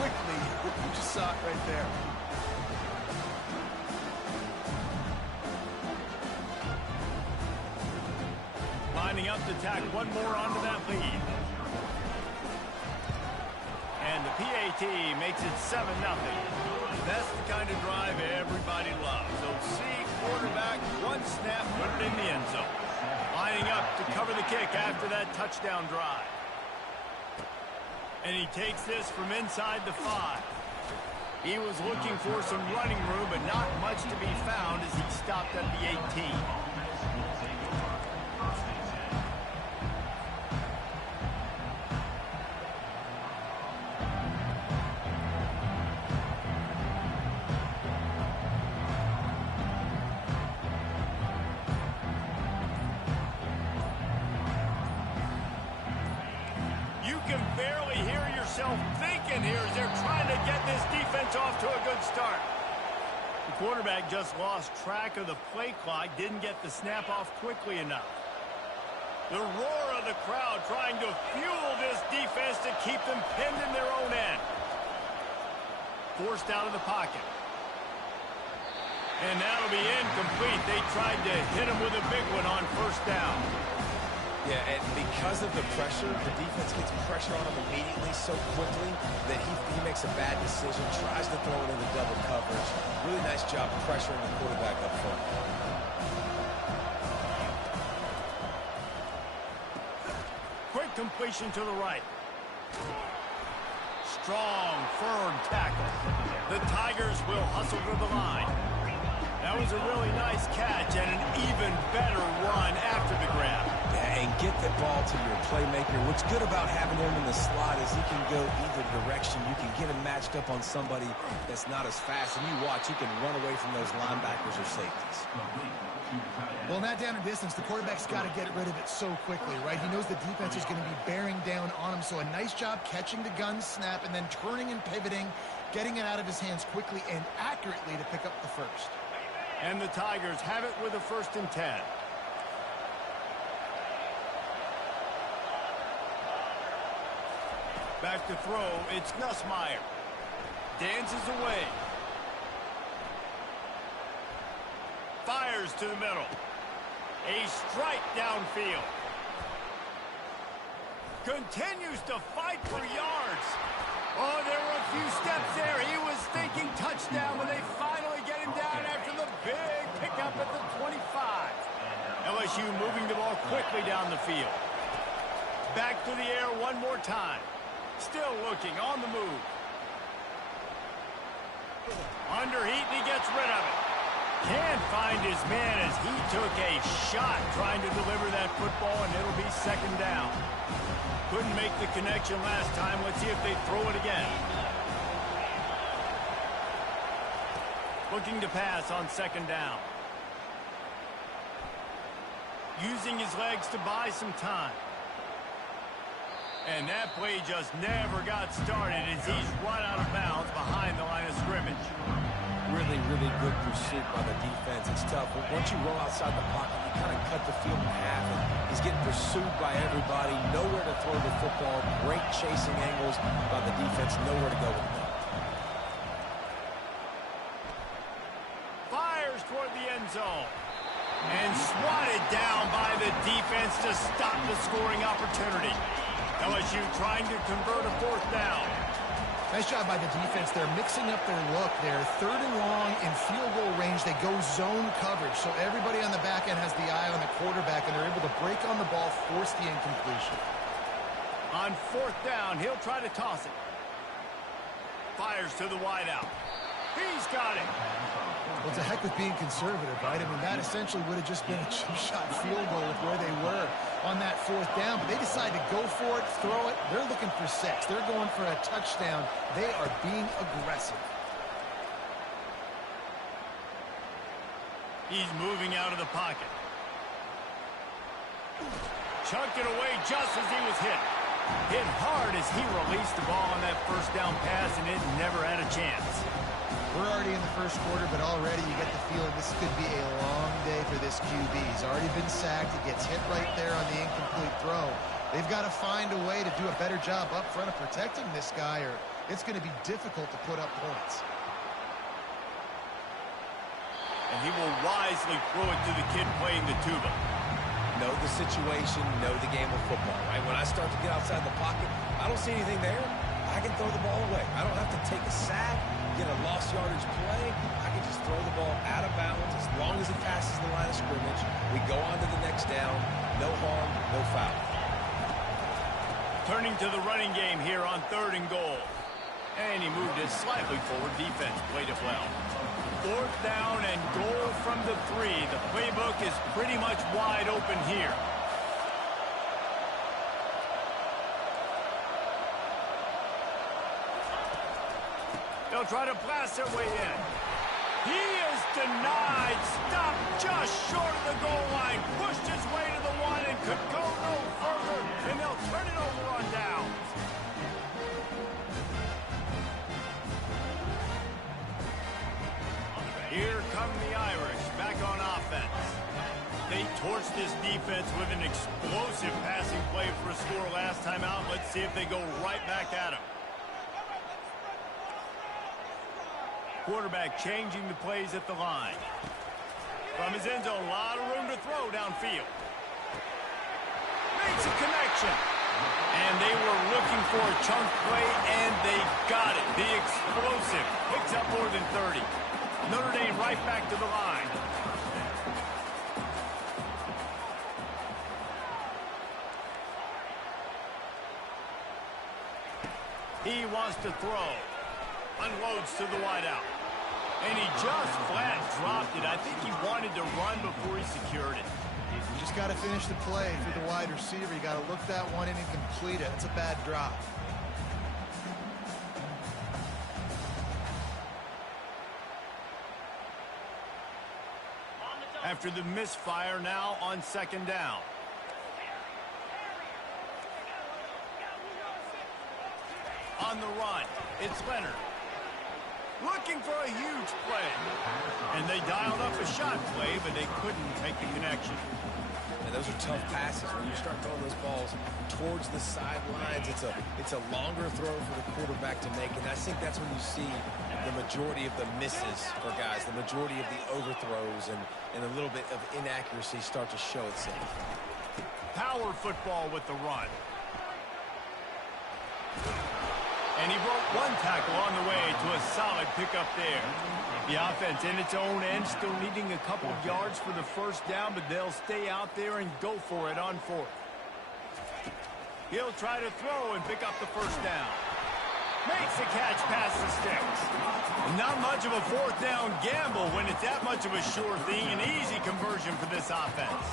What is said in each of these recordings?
quickly. You just saw it right there. Lining up to tack one more onto that lead. And the PAT makes it 7-0. That's the kind of drive everybody loves. So see quarterback, one snap, put it in the end zone. Lining up to cover the kick after that touchdown drive. And he takes this from inside the 5. He was looking for some running room, but not much to be found as he stopped at the 18. Thinking here as they're trying to get this defense off to a good start. The quarterback just lost track of the play clock, didn't get the snap off quickly enough. The roar of the crowd trying to fuel this defense to keep them pinned in their own end. Forced out of the pocket. And that'll be incomplete. They tried to hit him with a big one on first down. Yeah, and because of the pressure, the defense gets pressure on him immediately so quickly that he makes a bad decision, tries to throw it into double coverage. Really nice job pressuring the quarterback up front. Quick completion to the right. Strong, firm tackle. The Tigers will hustle to the line. That was a really nice catch and an even better run after the grab. Yeah, and get the ball to your playmaker. What's good about having him in the slot is he can go either direction. You can get him matched up on somebody that's not as fast, and you watch, he can run away from those linebackers or safeties. Well, in that down and distance, the quarterback's got to get rid of it so quickly, right? He knows the defense is going to be bearing down on him, so a nice job catching the gun snap and then turning and pivoting, getting it out of his hands quickly and accurately to pick up the first. And the Tigers have it with a 1st and 10. Back to throw, it's Nussmeier. Dances away. Fires to the middle. A strike downfield. Continues to fight for yards. Oh, there were a few steps there. He was thinking touchdown, but they finally get him down after the big pickup at the 25. LSU moving the ball quickly down the field. Back to the air one more time. Still looking on the move. Under heat, and he gets rid of it. Can't find his man as he took a shot trying to deliver that football, and it'll be 2nd down. Couldn't make the connection last time. Let's see if they throw it again. Looking to pass on 2nd down. Using his legs to buy some time. And that play just never got started as he's run out of bounds behind the line of scrimmage. Really, really good pursuit by the defense. It's tough. But once you roll outside the pocket, you kind of cut the field in half. And he's getting pursued by everybody. Nowhere to throw the football. Great chasing angles by the defense. Nowhere to go with it. Fires toward the end zone. And swatted down by the defense to stop the scoring opportunity. LSU trying to convert a 4th down. Nice job by the defense. They're mixing up their look. They're 3rd and long in field goal range. They go zone coverage. So everybody on the back end has the eye on the quarterback, and they're able to break on the ball, force the incompletion. On 4th down, he'll try to toss it. Fires to the wideout. He's got it. Well, it's a heck with being conservative, right? I mean, that essentially would have just been a chip-shot field goal with where they were on that 4th down. But they decide to go for it, throw it. They're looking for 6. They're going for a touchdown. They are being aggressive. He's moving out of the pocket. Chunked it away just as he was hit. Hit hard as he released the ball on that 1st down pass, and it never had a chance. We're already in the 1st quarter, but already you get the feeling this could be a long day for this QB. He's already been sacked. He gets hit right there on the incomplete throw. They've got to find a way to do a better job up front of protecting this guy, or it's going to be difficult to put up points. And he will wisely throw it to the kid playing the tuba. Know the situation, know the game of football, right? When I start to get outside the pocket, I don't see anything there. I can throw the ball away. I don't have to take a sack, get a lost yardage play. I can just throw the ball out of bounds as long as it passes the line of scrimmage. We go on to the next down. No harm, no foul. Turning to the running game here on 3rd and goal. And he moved it slightly forward. Defense played it well. 4th down and goal from the 3. The playbook is pretty much wide open here. They'll try to blast their way in. He is denied. Stopped just short of the goal line. Pushed his way to the 1 and could go no further. And they'll turn it over on downs. Here come the Irish back on offense. They torched this defense with an explosive passing play for a score last time out. Let's see if they go right back at him. Quarterback changing the plays at the line. From his end zone, a lot of room to throw downfield. Makes a connection. And they were looking for a chunk play, and they got it. The explosive picks up more than 30. Notre Dame right back to the line. He wants to throw. Unloads to the wideout. And he just flat dropped it. I think he wanted to run before he secured it. You just got to finish the play for the wide receiver. You got to look that one in and complete it. It's a bad drop. After the misfire, now on 2nd down. On the run, it's Leonard. Looking for a huge play. And they dialed up a shot play, but they couldn't make the connection. And those are tough passes. When you start throwing those balls towards the sidelines, it's a longer throw for the quarterback to make. And I think that's when you see the majority of the misses for guys, the majority of the overthrows and a little bit of inaccuracy start to show itself. Power football with the run. And he broke one tackle on the way to a solid pickup there. The offense in its own end still needing a couple of yards for the 1st down, but they'll stay out there and go for it on 4th. He'll try to throw and pick up the 1st down. Makes the catch past the sticks. Not much of a 4th down gamble when it's that much of a sure thing. An easy conversion for this offense.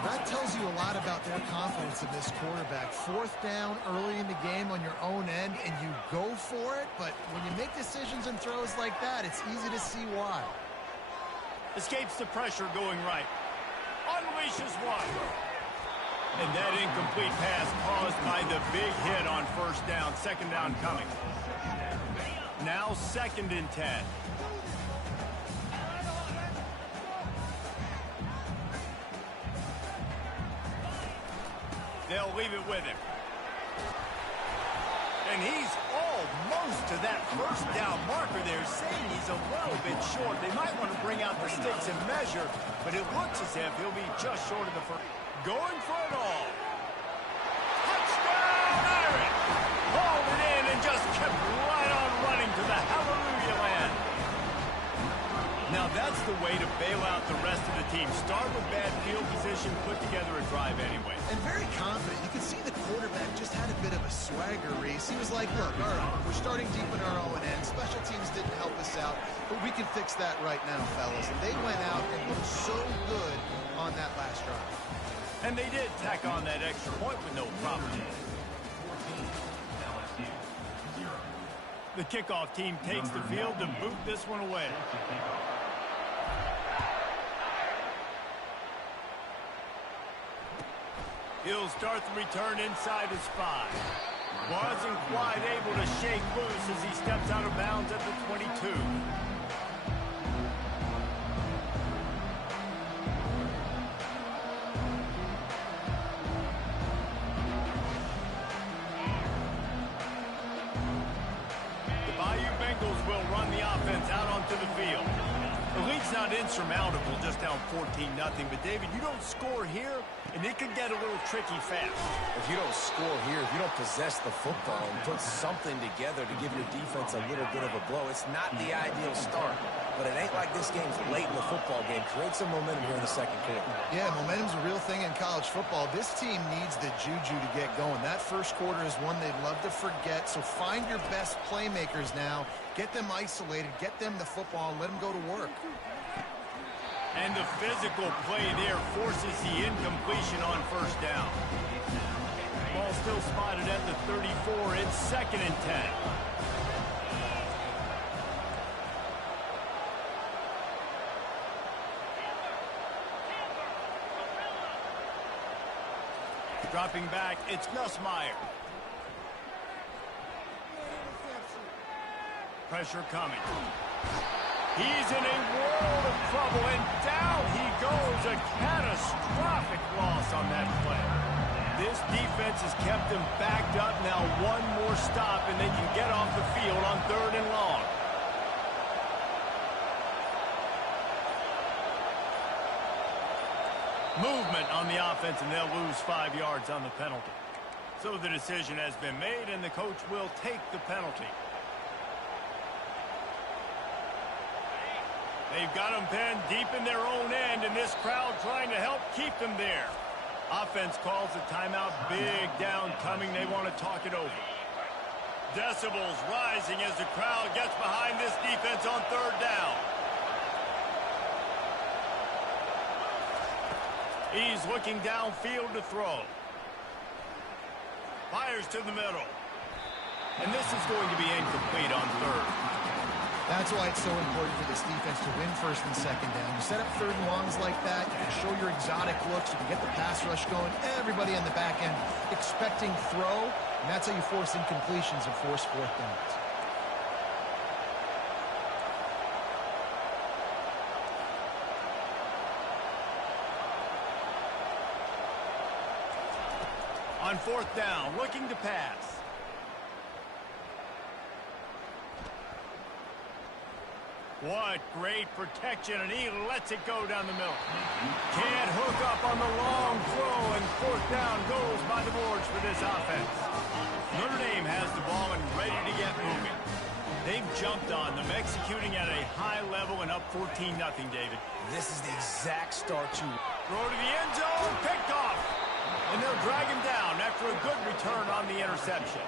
That tells you a lot about their confidence in this quarterback. 4th down early in the game on your own end, and you go for it. But when you make decisions and throws like that, it's easy to see why. Escapes the pressure going right. Unleashes one. And that incomplete pass caused by the big hit on 1st down. 2nd down coming. Now 2nd and 10. They'll leave it with him. And he's almost to that 1st down marker there, saying he's a little bit short. They might want to bring out the sticks and measure, but it looks as if he'll be just short of the 1st. Going for it all. Touchdown, Irish! Hauled it in and just kept right on running to the hallelujah land. Now that's the way to bail out the rest of the team. Start with bad field position, put together a drive anyway. And very confident. You can see the quarterback just had a bit of a swagger race. He was like, look, all right, we're starting deep in our own end. Special teams didn't help us out, but we can fix that right now, fellas. And they went out and looked so good on that last drive. And they did tack on that extra point with no problem. The kickoff team takes the field to boot this one away. He'll start the return inside his 5. Wasn't quite able to shake loose as he steps out of bounds at the 22. will run the offense out onto the field. The lead's not insurmountable, just down 14-0. But, David, you don't score here, and it could get a little tricky fast. If you don't score here, if you don't possess the football and put something together to give your defense a little bit of a blow, it's not the ideal start. But it ain't like this game's late in the football game. Create some momentum here in the second quarter. Yeah, momentum's a real thing in college football. This team needs the juju to get going. That first quarter is one they'd love to forget. So find your best playmakers now. Get them isolated. Get them the football and let them go to work. And the physical play there forces the incompletion on first down. Ball still spotted at the 34. It's 2nd and 10. Dropping back, it's Nussmeier. Pressure coming. He's in a world of trouble, and down he goes. A catastrophic loss on that play. This defense has kept him backed up. Now one more stop, and then you get off the field on 3rd and long. Movement on the offense, and they'll lose 5 yards on the penalty. So the decision has been made, and the coach will take the penalty. They've got them pinned deep in their own end, and this crowd trying to help keep them there. Offense calls a timeout. Big down coming. They want to talk it over. Decibels rising as the crowd gets behind this defense on 3rd down. He's looking downfield to throw. Fires to the middle. And this is going to be incomplete on 3rd. That's why it's so important for this defense to win 1st and 2nd down. You set up 3rd and longs like that, you can show your exotic looks, you can get the pass rush going, everybody on the back end expecting throw, and that's how you force incompletions and force 4th downs. On 4th down, looking to pass. What great protection, and he lets it go down the middle. Can't hook up on the long throw, and 4th down goes by the boards for this offense. Notre Dame has the ball and ready to get moving. They've jumped on them, executing at a high level and up 14-0, David. This is the exact start you... Throw to the end zone, picked off. And they'll drag him down after a good return on the interception.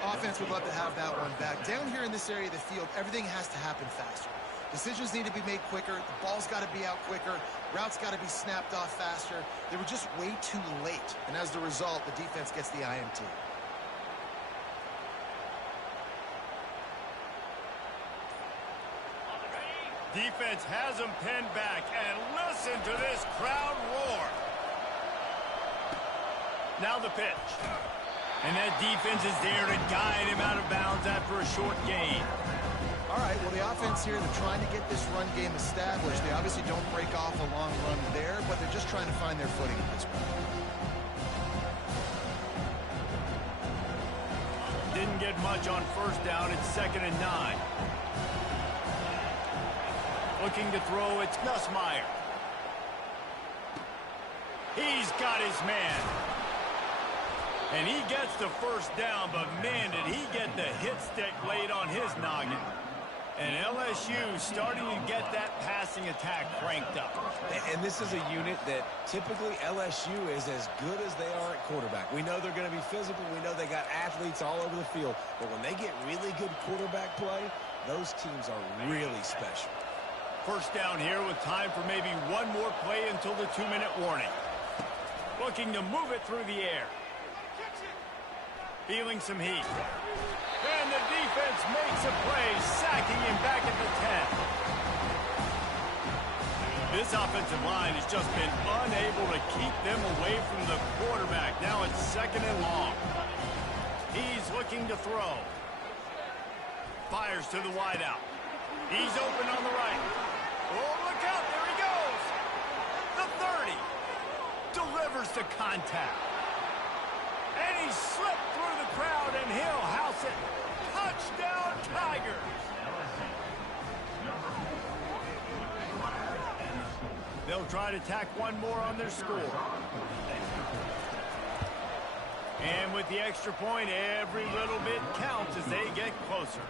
Offense would love to have that one back. Down here in this area of the field, everything has to happen faster. Decisions need to be made quicker. The ball's got to be out quicker. Routes got to be snapped off faster. They were just way too late. And as the result, the defense gets the INT. Defense has him pinned back. And listen to this crowd roar. Now the pitch. And that defense is there to guide him out of bounds after a short gain. All right, well, the offense here, they're trying to get this run game established. They obviously don't break off a long run there, but they're just trying to find their footing at this point. Didn't get much on 1st down. It's 2nd and 9. Looking to throw, it's Nussmeier. He's got his man. And he gets the 1st down, but man, did he get the hit stick laid on his noggin. And LSU starting to get that passing attack cranked up. And this is a unit that typically LSU is as good as they are at quarterback. We know they're going to be physical. We know they got athletes all over the field. But when they get really good quarterback play, those teams are really special. 1st down here with time for maybe one more play until the 2-minute warning. Looking to move it through the air. Feeling some heat. And the defense makes a play, sacking him back at the 10. This offensive line has just been unable to keep them away from the quarterback. Now it's 2nd and long. He's looking to throw. Fires to the wideout. He's open on the right. Oh, look out, there he goes. The 30. Delivers the contact. And he slipped through the crowd, and he'll house it. Touchdown, Tigers. They'll try to tack one more on their score. And with the extra point, every little bit counts as they get closer.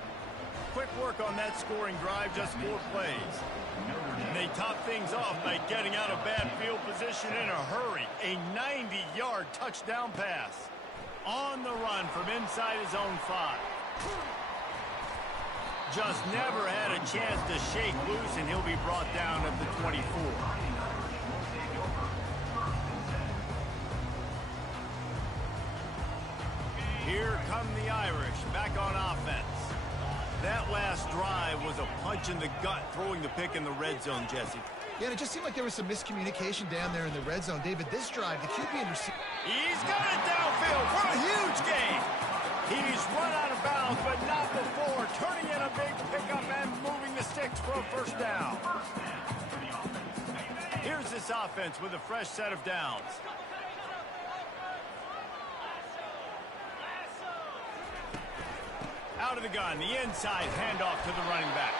Quick work on that scoring drive, just 4 plays. And they top things off by getting out of bad field position in a hurry. A 90-yard touchdown pass. On the run from inside his own 5. Just never had a chance to shake loose, and he'll be brought down at the 24. Here come the Irish, back on offense. That last drive was a punch in the gut, throwing the pick in the red zone, Jesse. Yeah, and it just seemed like there was some miscommunication down there in the red zone. David, this drive, the QB and receiver... He's got it downfield for a huge gain. He's run out of bounds, but not before. Turning in a big pickup and moving the sticks for a first down. Here's this offense with a fresh set of downs. Out of the gun, the inside handoff to the running back.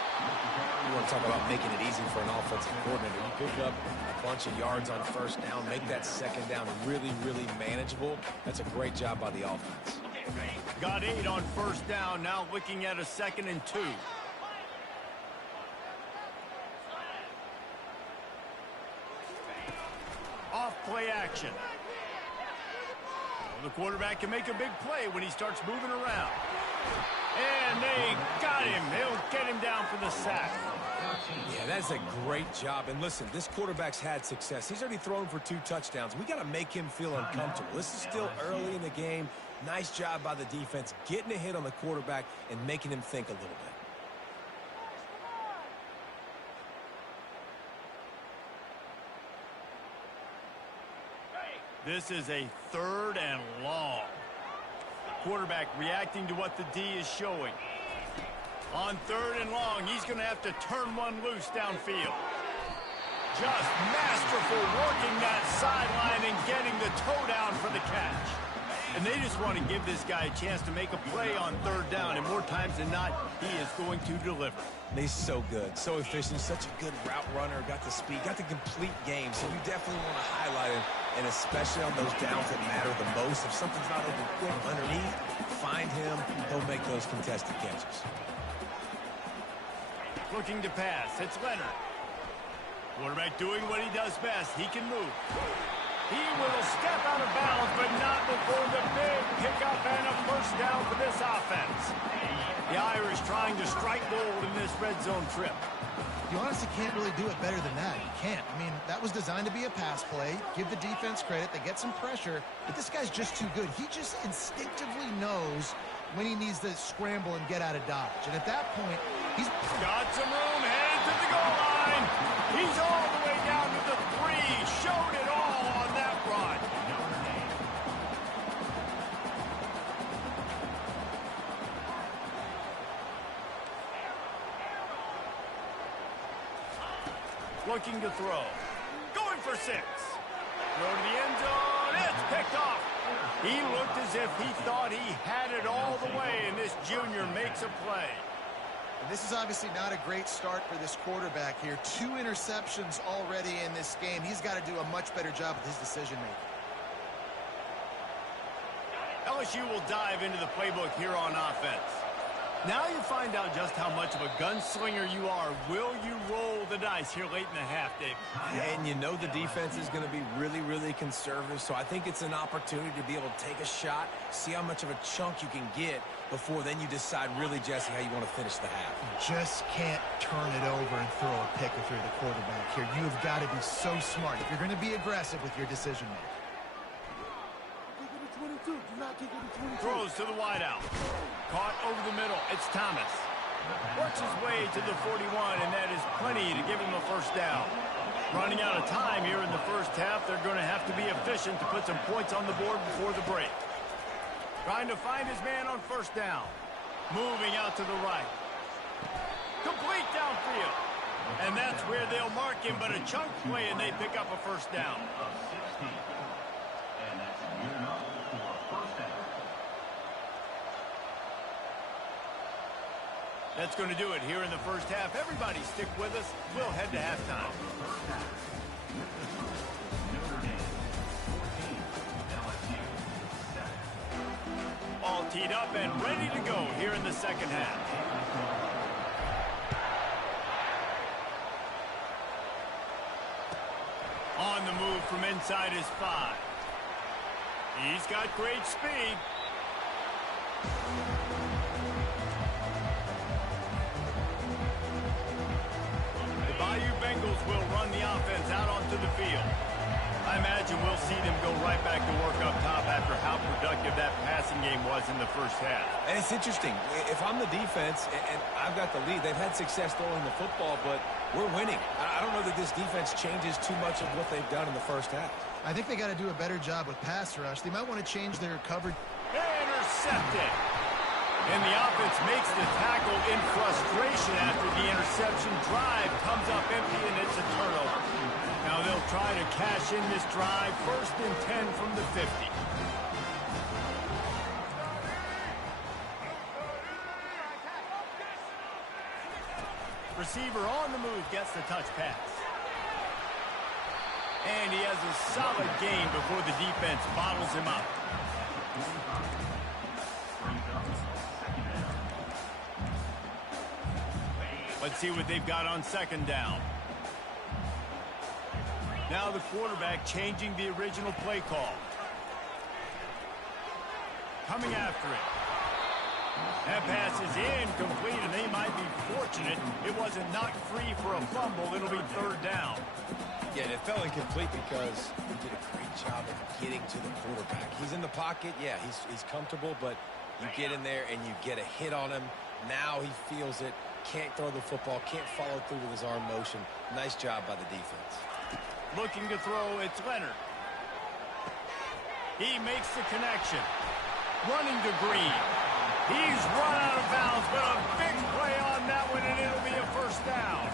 You want to talk about making it easy for an offensive coordinator. You pick up a bunch of yards on first down, make that second down really, really manageable. That's a great job by the offense. Got 8 on first down, now looking at a 2nd and 2. Off play action. Well, the quarterback can make a big play when he starts moving around. And they got him. They'll get him down for the sack. Yeah, that's a great job. And listen, this quarterback's had success. He's already thrown for 2 touchdowns. We got to make him feel uncomfortable. This is still early in the game. Nice job by the defense, getting a hit on the quarterback and making him think a little bit. This is a 3rd and long. Quarterback reacting to what the D is showing. On 3rd and long, he's going to have to turn one loose downfield. Just masterful working that sideline and getting the toe down for the catch. And they just want to give this guy a chance to make a play on 3rd down, and more times than not, he is going to deliver. He's so good, so efficient, such a good route runner, got the speed, got the complete game, so you definitely want to highlight him, and especially on those downs that matter the most. If something's not open quick underneath, find him, he'll make those contested catches. Looking to pass, it's Leonard. Quarterback doing what he does best, he can move. He will step out of bounds, but not before the big pickup and a first down for this offense. The Irish trying to strike gold in this red zone trip. You honestly can't really do it better than that. You can't. I mean, that was designed to be a pass play. Give the defense credit. They get some pressure, but this guy's just too good. He just instinctively knows when he needs to scramble and get out of dodge. And at that point, he's got some room, headed to the goal line. He's all the way down to the 3. Showed it all on that run. Looking to throw. Going for 6. Throw to the end zone. It's picked off. He looked as if he thought he had it all the way, and this junior makes a play. And this is obviously not a great start for this quarterback here. 2 interceptions already in this game. He's got to do a much better job with his decision-making. LSU will dive into the playbook here on offense. Now you find out just how much of a gunslinger you are. Will you roll the dice here late in the half, Dave? And you know the defense is going to be really, really conservative, so I think it's an opportunity to be able to take a shot, see how much of a chunk you can get before then you decide really, Jesse, how you want to finish the half. You just can't turn it over and throw a pick if you're the quarterback here. You've got to be so smart if you're going to be aggressive with your decision-making. Throws to the wideout. Caught over the middle. It's Thomas. Works his way to the 41, and that is plenty to give him a first down. Running out of time here in the first half. They're going to have to be efficient to put some points on the board before the break. Trying to find his man on first down. Moving out to the right. Complete downfield. And that's where they'll mark him, but a chunk play, and they pick up a first down. That's going to do it here in the first half. Everybody stick with us. We'll head to halftime. All teed up and ready to go here in the second half. On the move from inside his 5. He's got great speed. The Bayou Bengals will run the offense out onto the field. I imagine we'll see them go right back to work up top after how productive that passing game was in the first half. And it's interesting. If I'm the defense and I've got the lead, they've had success throwing the football, but we're winning. I don't know that this defense changes too much of what they've done in the first half. I think they got to do a better job with pass rush. They might want to change their coverage. Intercepted. And the offense makes the tackle in frustration after the interception. Drive comes up empty, and it's a turnover. Now they'll try to cash in this drive. 1st and 10 from the 50. Receiver on the move gets the touch pass. And he has a solid gain before the defense bottles him up. Let's see what they've got on 2nd down. Now the quarterback changing the original play call. Coming after it. That pass is incomplete, and they might be fortunate it wasn't knocked free for a fumble. It'll be 3rd down. Yeah, it fell incomplete because he did a great job of getting to the quarterback. He's in the pocket. Yeah, he's comfortable, but you get in there and you get a hit on him. Now he feels it. Can't throw the football. Can't follow through with his arm motion. Nice job by the defense. Looking to throw, it's Leonard. He makes the connection. Running to Green. He's run out of bounds, but a big play on that one, and it'll be a 1st down.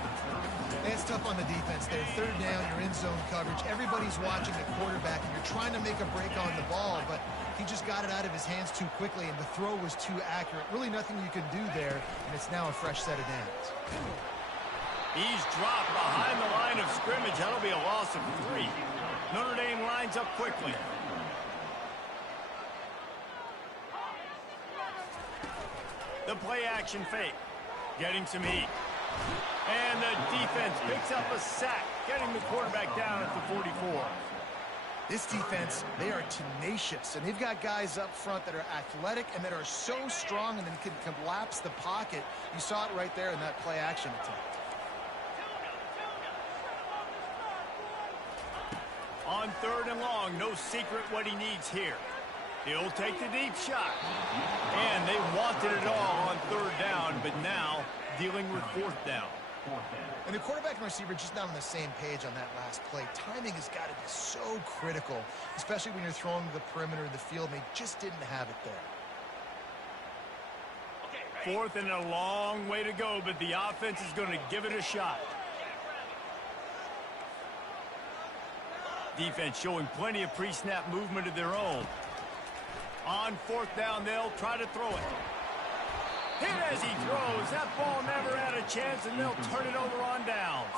It's tough on the defense there. 3rd down, you're in zone coverage. Everybody's watching the quarterback, and you're trying to make a break on the ball, but he just got it out of his hands too quickly, and the throw was too accurate. Really nothing you can do there, and it's now a fresh set of downs. He's dropped behind the line of scrimmage. That'll be a loss of 3. Notre Dame lines up quickly. The play-action fake. Getting some heat. And the defense picks up a sack, getting the quarterback down at the 44. This defense, they are tenacious, and they've got guys up front that are athletic and that are so strong and then can collapse the pocket. You saw it right there in that play-action attempt. On 3rd and long, no secret what he needs here. He'll take the deep shot. And they wanted it all on 3rd down, but now dealing with 4th down. And the quarterback and receiver just not on the same page on that last play. Timing has got to be so critical, especially when you're throwing to the perimeter of the field. They just didn't have it there. 4th and a long way to go, but the offense is going to give it a shot. Defense showing plenty of pre-snap movement of their own. On 4th down, they'll try to throw it. Hit as he throws. That ball never had a chance, and they'll turn it over on downs.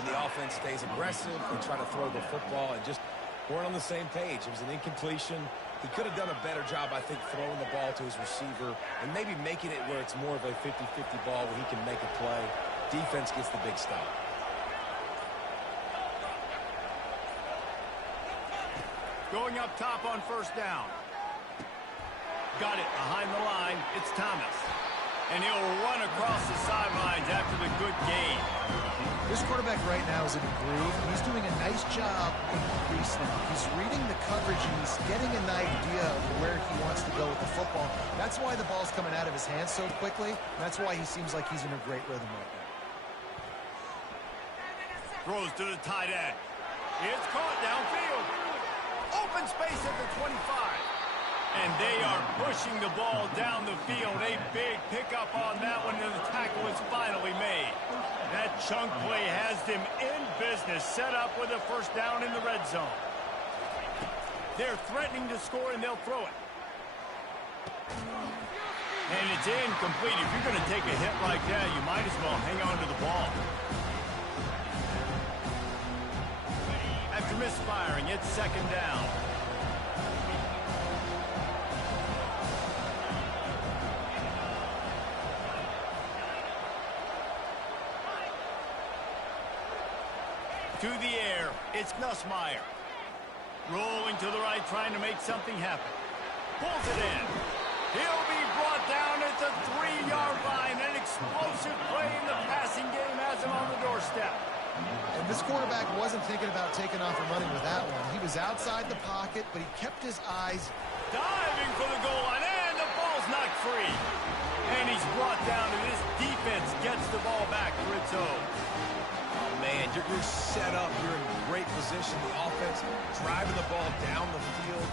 And the offense stays aggressive. They try to throw the football and just weren't on the same page. It was an incompletion. He could have done a better job, I think, throwing the ball to his receiver and maybe making it where it's more of a 50-50 ball where he can make a play. Defense gets the big stop. Going up top on 1st down. Got it behind the line. It's Thomas. And he'll run across the sidelines after the good gain. This quarterback right now is in a groove. He's doing a nice job with the pre-snap. He's reading the coverage, and he's getting an idea of where he wants to go with the football. That's why the ball's coming out of his hands so quickly. That's why he seems like he's in a great rhythm right now. Throws to the tight end. It's caught downfield. Open space at the 25. And they are pushing the ball down the field. A big pickup on that one, and the tackle is finally made. That chunk play has them in business, set up with a 1st down in the red zone. They're threatening to score, and they'll throw it. And it's incomplete. If you're going to take a hit like that, you might as well hang on to the ball. after misfiring. It's second down. To the air, it's Ncaa. Rolling to the right, trying to make something happen. Pulls it in. He'll be brought down at the 3-yard line. An explosive play in the passing game has him on the doorstep. And this quarterback wasn't thinking about taking off and running with that one. He was outside the pocket, but he kept his eyes. Diving for the goal line, and the ball's knocked free. And he's brought down, and this defense gets the ball back for its own. Oh, man, you're set up. You're in great position. The offense driving the ball down the field.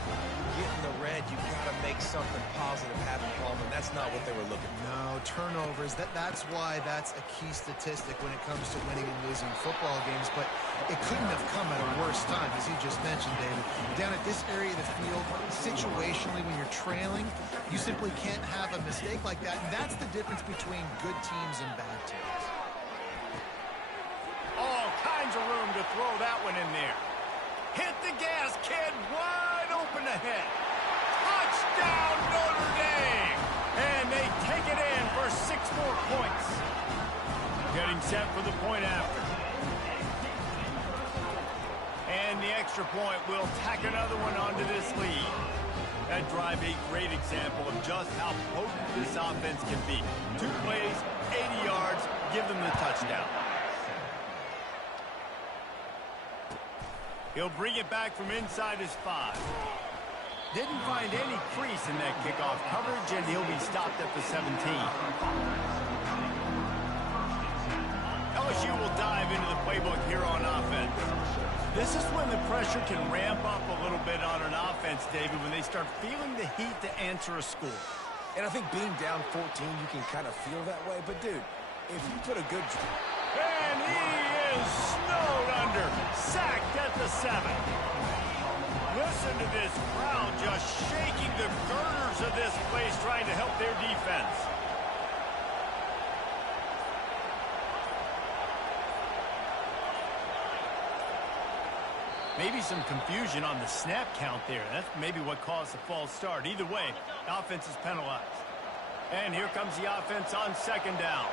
You get in the red, you've got to make something positive happen, Palmer. And that's not what they were looking for. No, turnovers. That's why that's a key statistic when it comes to winning and losing football games. But it couldn't have come at a worse time, as you just mentioned, David. Down at this area of the field, situationally, when you're trailing, you simply can't have a mistake like that. And that's the difference between good teams and bad teams. All kinds of room to throw that one in there. Hit the gas, kid. Wide open ahead. Touchdown, Notre Dame. And they take it in for 6 more points. Getting set for the point after. And the extra point will tack another one onto this lead. That drive a great example of just how potent this offense can be. 2 plays, 80 yards, give them the touchdown. He'll bring it back from inside his 5. Didn't find any crease in that kickoff coverage, and he'll be stopped at the 17. LSU will dive into the playbook here on offense. This is when the pressure can ramp up a little bit on an offense, David, when they start feeling the heat to answer a score. And I think being down 14, you can kind of feel that way. But, dude, if you put a good... And he is snowed under, sacked at the 7. Listen to this crowd just shaking the girders of this place, trying to help their defense. Maybe some confusion on the snap count there. That's maybe what caused the false start. Either way, offense is penalized. And here comes the offense on second down.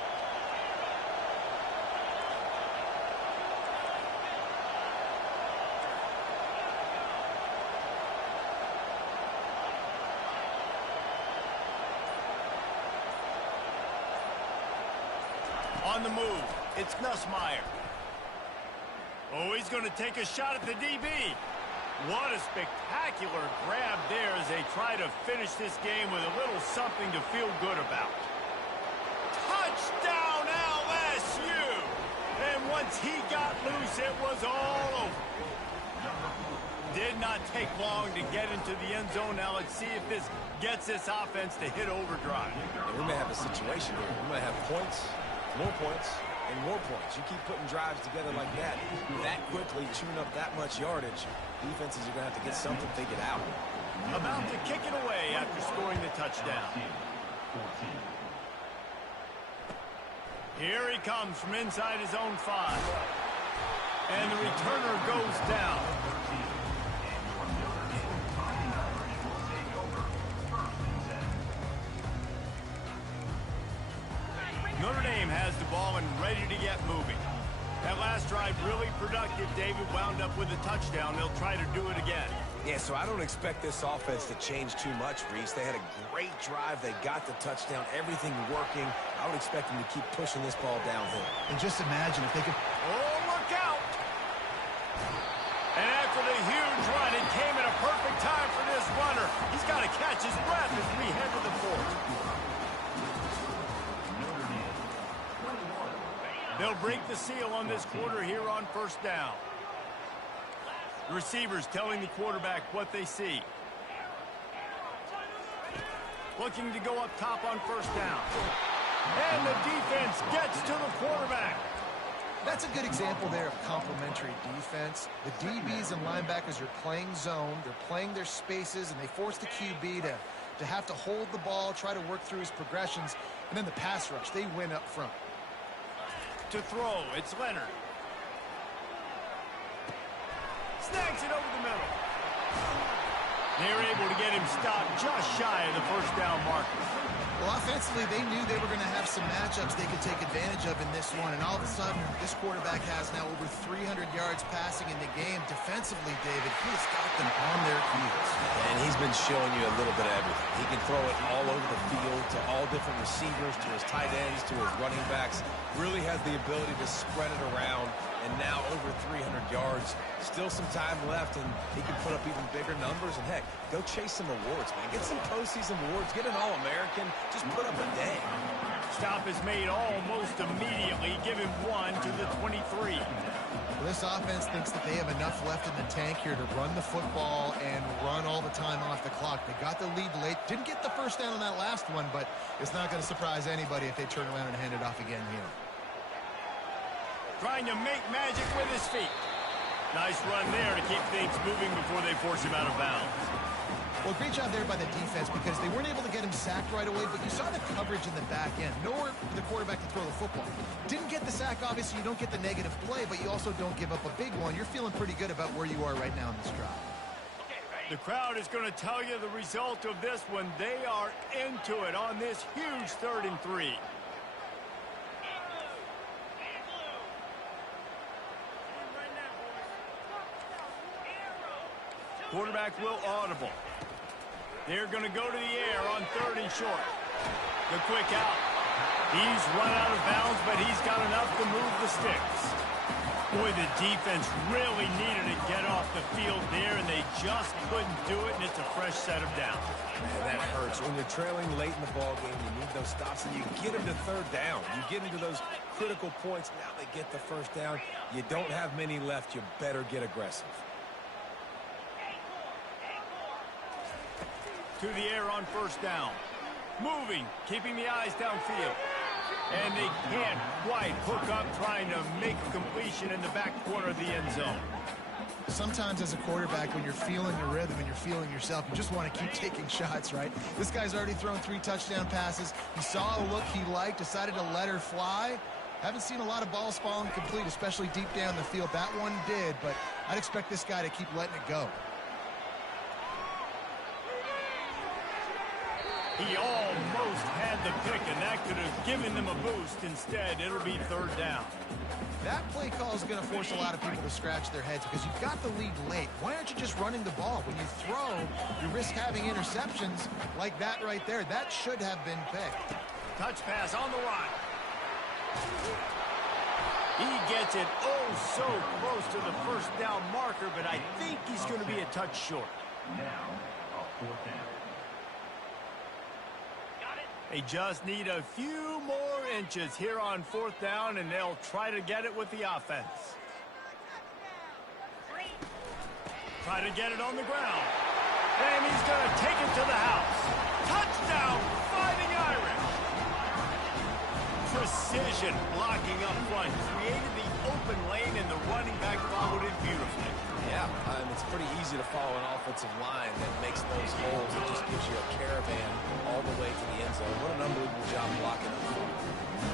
On the move, it's Ncaa. Oh, he's going to take a shot at the DB. What a spectacular grab there as they try to finish this game with a little something to feel good about. Touchdown, LSU! And once he got loose, it was all over. Did not take long to get into the end zone. Now let's see if this gets this offense to hit overdrive. And we may have a situation here. We may have points, more points, and more points. You keep putting drives together like that quickly, chewing up that much yardage, defenses are going to have to get something figured out. About to kick it away after scoring the touchdown. Here he comes from inside his own 5. And the returner goes down. Notre Dame has the ball and ready to get moving. That last drive really productive. David wound up with a touchdown. They'll try to do it again. Yeah, so I don't expect this offense to change too much, Reese. They had a great drive. They got the touchdown. Everything working. I would expect them to keep pushing this ball downhill. And just imagine if they could... Oh, look out! And after the huge run, it came at a perfect time for this runner. He's got to catch his breath as we head to the 4th. They'll break the seal on this quarter here on first down. The receivers telling the quarterback what they see. Looking to go up top on first down. And the defense gets to the quarterback. That's a good example there of complementary defense. The DBs and linebackers are playing zone. They're playing their spaces, and they force the QB to have to hold the ball, try to work through his progressions. And then the pass rush, they win up front. To throw, it's Leonard. Snags it over the middle. They're able to get him stopped just shy of the first down marker. Well, offensively, they knew they were going to have some matchups they could take advantage of in this one, and all of a sudden, this quarterback has now over 300 yards passing in the game. Defensively, David, he has got them on their heels. And he's been showing you a little bit of everything. He can throw it all over the field to all different receivers, to his tight ends, to his running backs. Really has the ability to spread it around, and now over 300 yards. Still some time left, and he can put up even bigger numbers. And, heck, go chase some awards, man. Get some postseason awards. Get an All-American. Just put up a day. Stop is made almost immediately. Give him one to the 23. Well, this offense thinks that they have enough left in the tank here to run the football and run all the time off the clock. They got the lead late. Didn't get the first down on that last one, but it's not going to surprise anybody if they turn around and hand it off again here. Trying to make magic with his feet. Nice run there to keep things moving before they force him out of bounds. Well, great job there by the defense because they weren't able to get him sacked right away, but you saw the coverage in the back end. Nowhere for the quarterback to throw the football. Didn't get the sack, obviously. You don't get the negative play, but you also don't give up a big one. You're feeling pretty good about where you are right now in this drive. The crowd is going to tell you the result of this one. They are into it on this huge 3rd and 3. Quarterback will audible. They're going to go to the air on 3rd and short. The quick out. He's run out of bounds, but he's got enough to move the sticks. Boy, the defense really needed to get off the field there, and they just couldn't do it, and it's a fresh set of downs. Man, that hurts. When you're trailing late in the ball game, you need those stops, and you get them to 3rd down. You get into those critical points. Now they get the first down. You don't have many left. You better get aggressive. To the air on 1st down. Moving, keeping the eyes downfield. And they can't quite hook up trying to make a completion in the back corner of the end zone. Sometimes as a quarterback, when you're feeling your rhythm and you're feeling yourself, you just want to keep taking shots, right? This guy's already thrown 3 touchdown passes. He saw a look he liked, decided to let her fly. Haven't seen a lot of balls falling complete, especially deep down the field. That one did, but I'd expect this guy to keep letting it go. He almost had the pick, and that could have given them a boost. Instead, it'll be 3rd down. That play call is going to force a lot of people to scratch their heads because you've got the lead late. Why aren't you just running the ball? When you throw, you risk having interceptions like that right there. That should have been picked. Touch pass on the run. He gets it so close to the first down marker, but I think he's going to be a touch short. Now, a 4th down. They just need a few more inches here on 4th down, and they'll try to get it with the offense. Try to get it on the ground. And he's going to take it to the house. Touchdown, Fighting Irish. Precision blocking up front. Created the open lane, and the running back followed it beautifully. Yeah, it's pretty easy to follow an offensive line that makes those holes. It just gives you a caravan all the way to the end zone. What an unbelievable job blocking up front.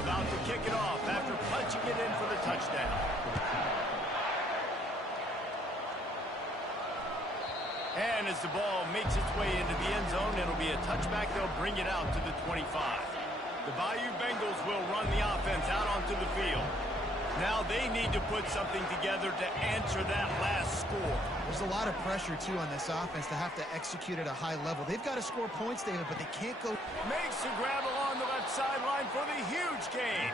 About to kick it off after punching it in for the touchdown. And as the ball makes its way into the end zone, it'll be a touchback. They'll bring it out to the 25. The Bayou Bengals will run the offense out onto the field. Now they need to put something together to answer that last score. There's a lot of pressure, too, on this offense to have to execute at a high level. They've got to score points, David, but they can't go. Makes the grab along the left sideline for the huge gain.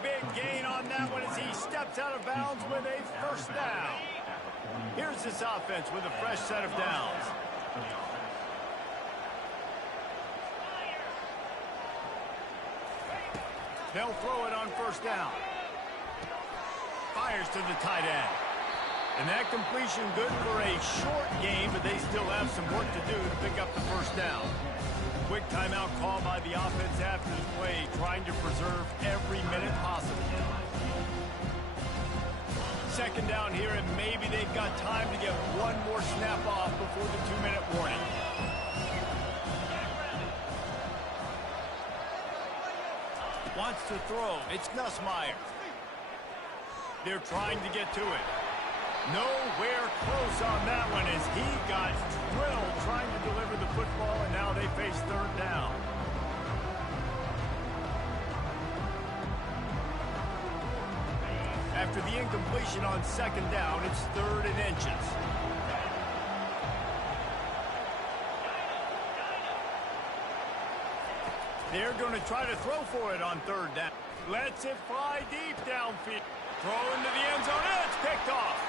Big gain on that one as he steps out of bounds with a 1st down. Here's this offense with a fresh set of downs. They'll throw it on 1st down. Fires to the tight end. And that completion good for a short game, but they still have some work to do to pick up the 1st down. Quick timeout call by the offense after the play, trying to preserve every minute possible. 2nd down here, and maybe they've got time to get one more snap off before the 2-minute warning. Wants to throw. It's Nussmeier. They're trying to get to it. Nowhere close on that one as he got drilled trying to deliver the football, and now they face third down. After the incompletion on second down, it's 3rd and inches. They're going to try to throw for it on 3rd down. Lets it fly deep downfield. Throw into the end zone, and it's picked off.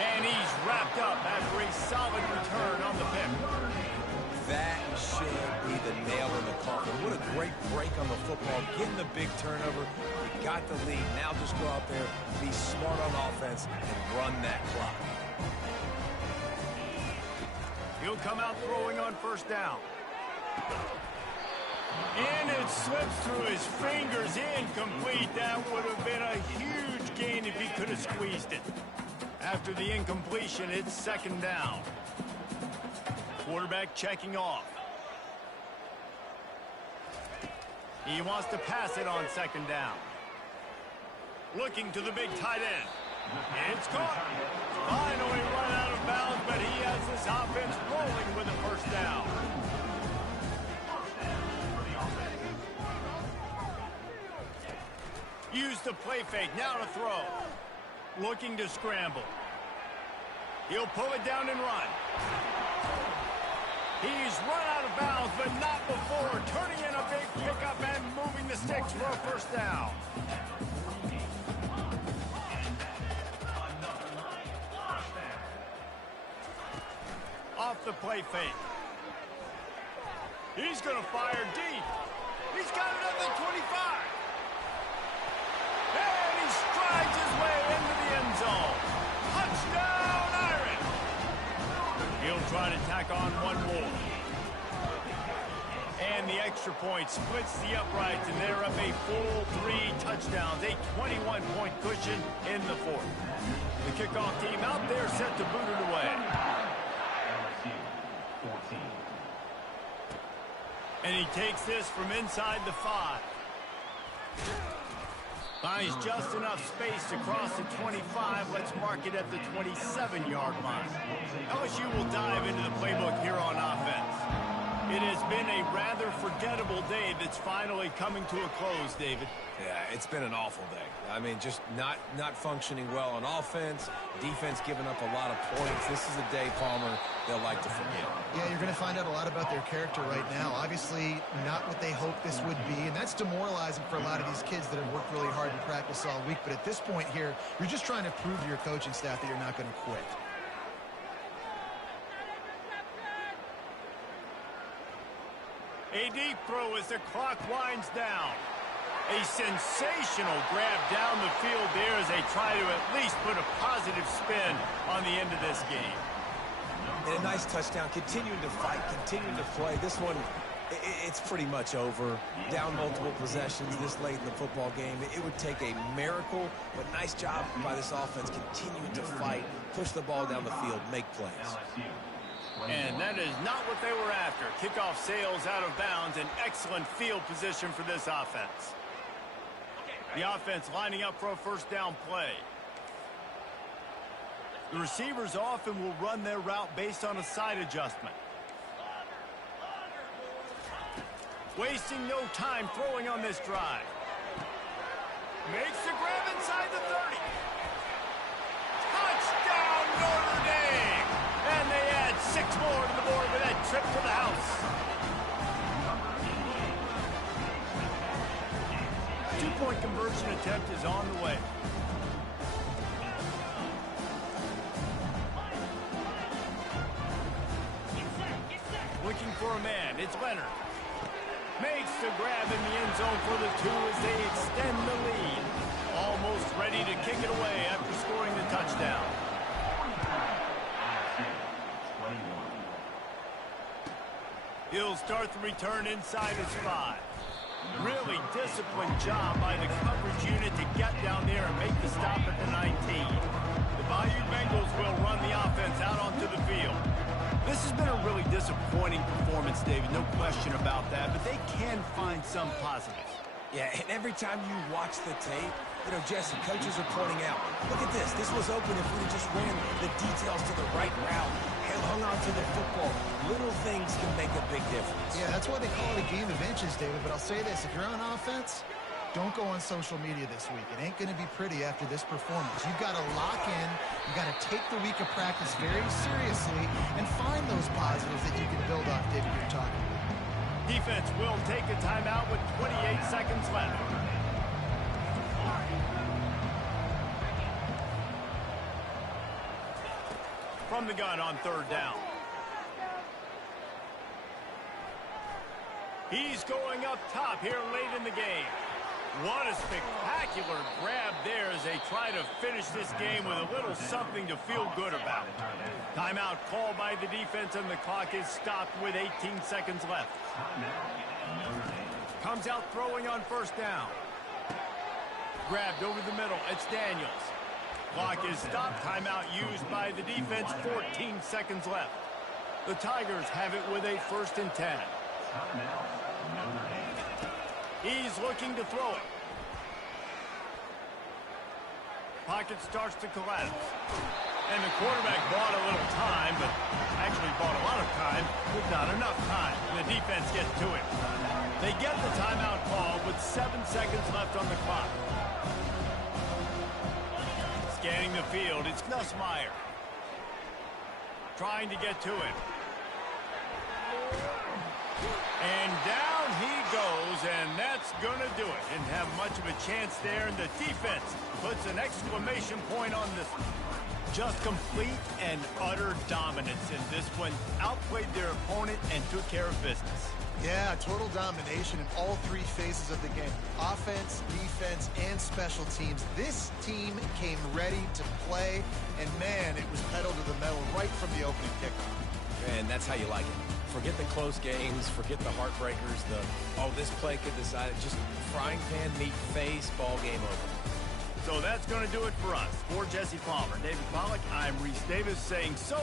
And he's wrapped up after a solid return on the pick. That should be the nail in the coffin. What a great break on the football. Getting the big turnover. You got the lead. Now just go out there, be smart on offense, and run that clock. He'll come out throwing on 1st down. And it slips through his fingers, incomplete. That would have been a huge gain if he could have squeezed it. After the incompletion, it's 2nd down. Quarterback checking off. He wants to pass it on 2nd down. Looking to the big tight end. It's caught. Finally run out of bounds, but he has this offense rolling with a 1st down. Use the play fake, now to throw. Looking to scramble. He'll pull it down and run. He's run out of bounds, but not before turning in a big pickup and moving the sticks for a 1st down. Off the play fake. He's going to fire deep. He's got it at the 25. And he strides his way into the end zone. Touchdown, Irish. He'll try to tack on one more. And the extra point splits the uprights, and they're up a full 3 touchdowns, a 21-point cushion in the 4th. The kickoff team out there set to boot it away. And he takes this from inside the 5. Finds just enough space to cross the 25. Let's mark it at the 27-yard line. LSU will dive into the playbook here on offense. It has been a rather forgettable day that's finally coming to a close, David. Yeah, it's been an awful day. I mean, just not functioning well on offense. Defense giving up a lot of points. This is a day, Palmer, they'll like to forget. Yeah, you're going to find out a lot about their character right now. Obviously, not what they hoped this would be, and that's demoralizing for a lot of these kids that have worked really hard in practice all week. But at this point here, you're just trying to prove to your coaching staff that you're not going to quit. A deep throw as the clock winds down. A sensational grab down the field there as they try to at least put a positive spin on the end of this game. And a nice touchdown, continuing to fight, continuing to play. This one, it's pretty much over. Down multiple possessions this late in the football game. It would take a miracle, but nice job by this offense continuing to fight, push the ball down the field, make plays. And that is not what they were after. Kickoff sails out of bounds, an excellent field position for this offense. The offense lining up for a 1st down play. The receivers often will run their route based on a side adjustment. Wasting no time throwing on this drive. Makes the grab inside the 30. Touchdown, Notre Dame! And they add 6 more to the board with that trip to the house. 2-point conversion attempt is on the way. Looking for a man. It's Leonard. Makes the grab in the end zone for the 2 as they extend the lead. Almost ready to kick it away after scoring the touchdown. He'll start the return inside his 5. Really disciplined job by the coverage unit to get down there and make the stop at the 19. The Bayou Bengals will run the offense out onto the field. This has been a really disappointing performance, David, no question about that, but they can find some positives. Yeah, and every time you watch the tape, you know, Jesse, coaches are pointing out, look at this. This was open if we'd have just ran the details to the right route, hung on to the football. Little things can make a big difference. Yeah, that's why they call it a game of inches, David. But I'll say this, if you're on offense, don't go on social media this week. It ain't going to be pretty after this performance. You've got to lock in. You've got to take the week of practice very seriously and find those positives that you can build off, David, you're talking about. Defense will take a timeout with 28 seconds left. From the gun on third down. He's going up top here late in the game. What a spectacular grab there as they try to finish this game with a little something to feel good about. Timeout called by the defense, and the clock is stopped with 18 seconds left. Comes out throwing on first down. Grabbed over the middle. It's Daniels. Clock is stopped. Timeout used by the defense. 14 seconds left. The Tigers have it with a 1st and 10. He's looking to throw it. Pocket starts to collapse. And the quarterback bought a little time, but actually bought a lot of time with not enough time. And the defense gets to him. They get the timeout call with 7 seconds left on the clock. Scanning the field, it's Nussmeier. Trying to get to it. And down he goes, and that's going to do it. Didn't have much of a chance there, and the defense puts an exclamation point on this one. Just complete and utter dominance in this one. Outplayed their opponent and took care of business. Yeah, total domination in all 3 phases of the game. Offense, defense, and special teams. This team came ready to play, and man, it was pedal to the metal right from the opening kickoff. And that's how you like it. Forget the close games, forget the heartbreakers, this play could decide it. Just frying pan, meat face, ball game over. So that's going to do it for us. For Jesse Palmer, David Pollack, I'm Reese Davis saying so.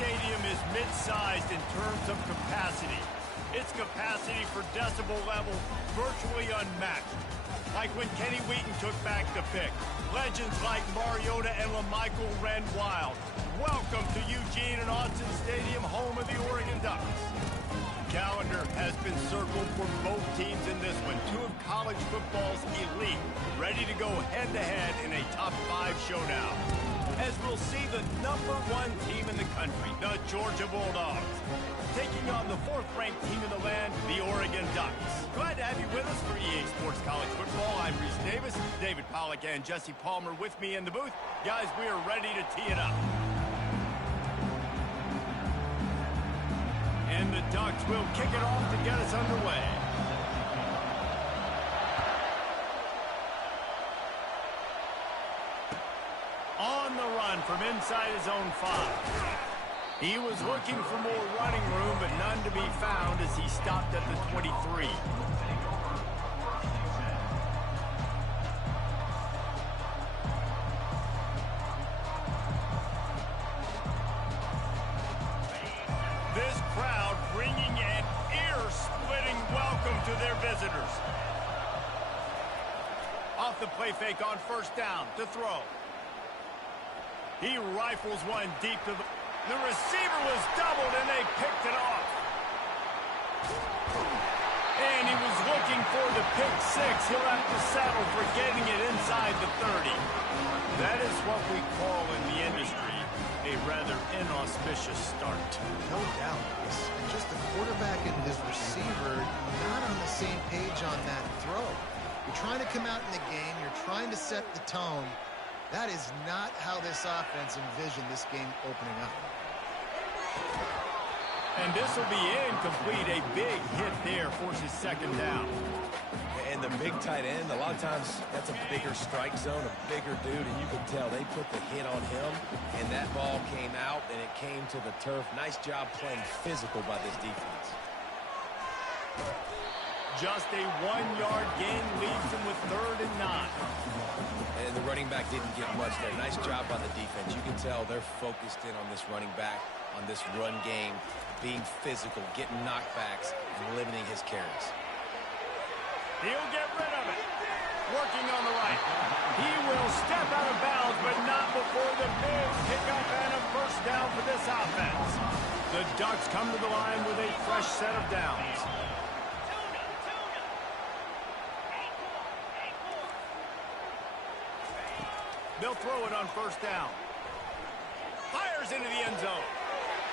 stadium is mid-sized in terms of capacity. Its capacity for decibel level virtually unmatched. Like when Kenny Wheaton took back the pick. Legends like Mariota and LaMichael ran wild. Welcome to Eugene and Autzen Stadium, home of the Oregon Ducks. Calendar has been circled for both teams in this one. Two of college football's elite, ready to go head-to-head in a top-5 showdown. As we'll see the #1 team in the country, the Georgia Bulldogs, taking on the 4th-ranked team in the land, the Oregon Ducks. Glad to have you with us for EA Sports College Football. I'm Reese Davis, David Pollack, and Jesse Palmer with me in the booth. Guys, we are ready to tee it up. And the Ducks will kick it off to get us underway. On the run from inside his own 5. He was looking for more running room, but none to be found as he stopped at the 23. This crowd bringing an ear-splitting welcome to their visitors. Off the play fake on 1st down to throw. He rifles one deep to the... The receiver was doubled, and they picked it off. And he was looking for the pick 6. He'll have to settle for getting it inside the 30. That is what we call in the industry a rather inauspicious start. No doubt. It's just the quarterback and his receiver not on the same page on that throw. You're trying to come out in the game. You're trying to set the tone. That is not how this offense envisioned this game opening up. And this will be incomplete. A big hit there forces 2nd down. And the big tight end, a lot of times that's a bigger strike zone, a bigger dude, and you can tell they put the hit on him, and that ball came out, and it came to the turf. Nice job playing physical by this defense. Just a 1-yard gain leaves them with 3rd and 9. And the running back didn't get much there. Nice job by the defense. You can tell they're focused in on this running back, on this run game, being physical, getting knockbacks, and limiting his carries. He'll get rid of it. Working on the right. He will step out of bounds, but not before the big pickup and a 1st down for this offense. The Ducks come to the line with a fresh set of downs. They'll throw it on 1st down. Fires into the end zone.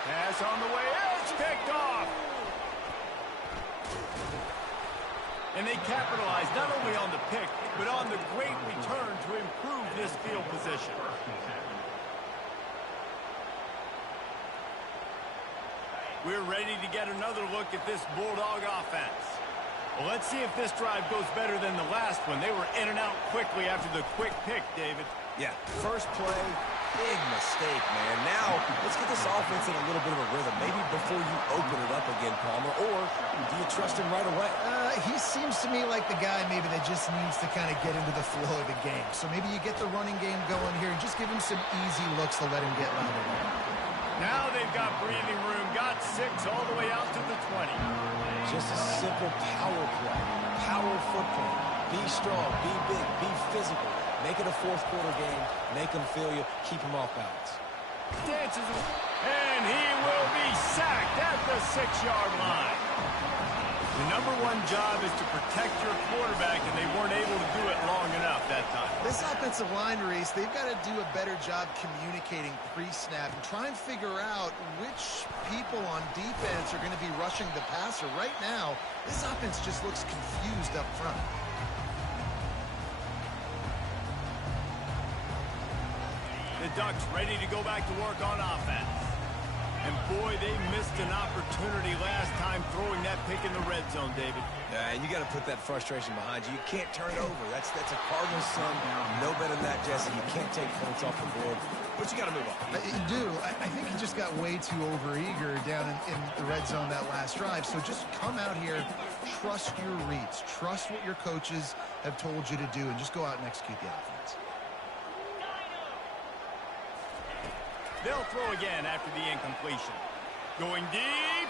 Pass on the way. It's picked off. And they capitalize not only on the pick, but on the great return to improve this field position. We're ready to get another look at this Bulldog offense. Well, let's see if this drive goes better than the last one. They were in and out quickly after the quick pick, David. Yeah, first play, big mistake, man. Now, let's get this offense in a little bit of a rhythm. Maybe before you open it up again, Palmer, or do you trust him right away? He seems to me like the guy maybe that just needs to kind of get into the flow of the game. So maybe you get the running game going here and just give him some easy looks to let him get louder. Now they've got breathing room. Got 6 all the way out to the 20. Just a simple power play. Power football. Be strong, be big, be physical. Make it a 4th quarter game. Make them feel you. Keep them off balance. Dances, and he will be sacked at the 6-yard line. The #1 job is to protect your quarterback, and they weren't able to do it long enough that time. This offensive line, Reese, they've got to do a better job communicating pre-snap and try and figure out which people on defense are going to be rushing the passer. Right now, this offense just looks confused up front. The Ducks ready to go back to work on offense. And boy, they missed an opportunity last time throwing that pick in the red zone, David. And you got to put that frustration behind you. You can't turn it over. That's a Cardinals son. No better than that, Jesse. You can't take points off the board, but you got to move on. You do. I think he just got way too overeager down in the red zone that last drive. So just come out here, trust your reads, trust what your coaches have told you to do, and just go out and execute the offense. They'll throw again after the incompletion. Going deep.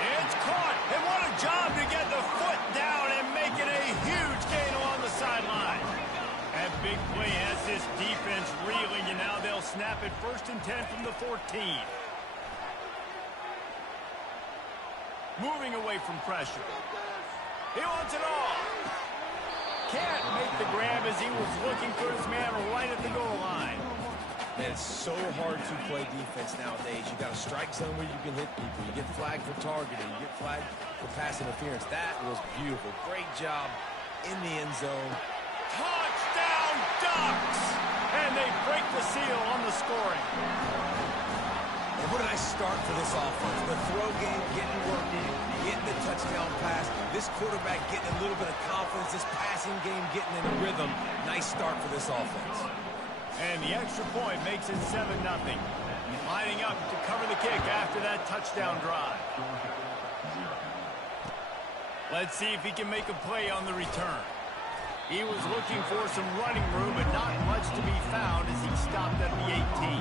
It's caught. And what a job to get the foot down and make it a huge gain along the sideline. That big play has this defense reeling, and now they'll snap it 1st and 10 from the 14. Moving away from pressure. He wants it all. Can't make the grab as he was looking for his man right at the goal line. Man, it's so hard to play defense nowadays. You got a strike zone where you can hit people. You get flagged for targeting. You get flagged for pass interference. That was beautiful. Great job in the end zone. Touchdown Ducks! And they break the seal on the scoring. And what a nice start for this offense. The throw game getting worked in, getting the touchdown pass. This quarterback getting a little bit of confidence. This passing game getting in a rhythm. Nice start for this offense. And the extra point makes it 7-0. Lining up to cover the kick after that touchdown drive. Let's see if he can make a play on the return. He was looking for some running room, but not much to be found as he stopped at the 18.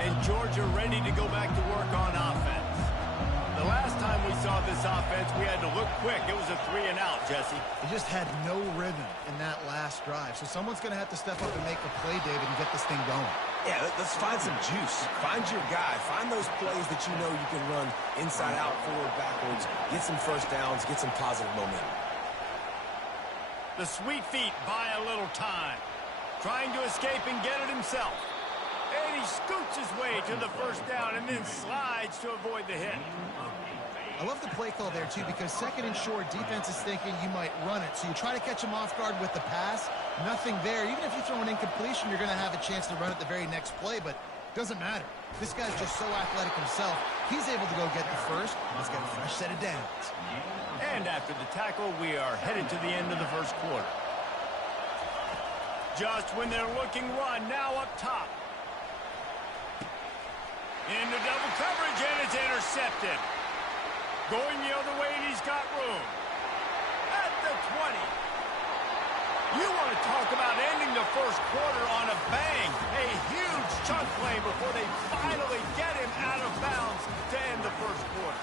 And Georgia ready to go back to work on offense. The last time we saw this offense, we had to look quick. It was a 3-and-out, Jesse. They just had no rhythm in that last drive. So someone's going to have to step up and make a play, David, and get this thing going. Yeah, let's find some juice. Find your guy. Find those plays that you know you can run inside out, forward, backwards. Get some first downs. Get some positive momentum. The sweet feet buy a little time. Trying to escape and get it himself. And he scoots his way to the first down and then slides to avoid the hit. I love the play call there, too, because 2nd and short, defense is thinking you might run it. So you try to catch him off guard with the pass. Nothing there. Even if you throw an incompletion, you're going to have a chance to run it the very next play, but it doesn't matter. This guy's just so athletic himself. He's able to go get the first. Let's get a fresh set of downs. And after the tackle, we are headed to the end of the first quarter. Just when they're looking run, now up top. Into double coverage, and it's intercepted. Going the other way, and he's got room. At the 20. You want to talk about ending the first quarter on a bang. A huge chunk play before they finally get him out of bounds to end the first quarter.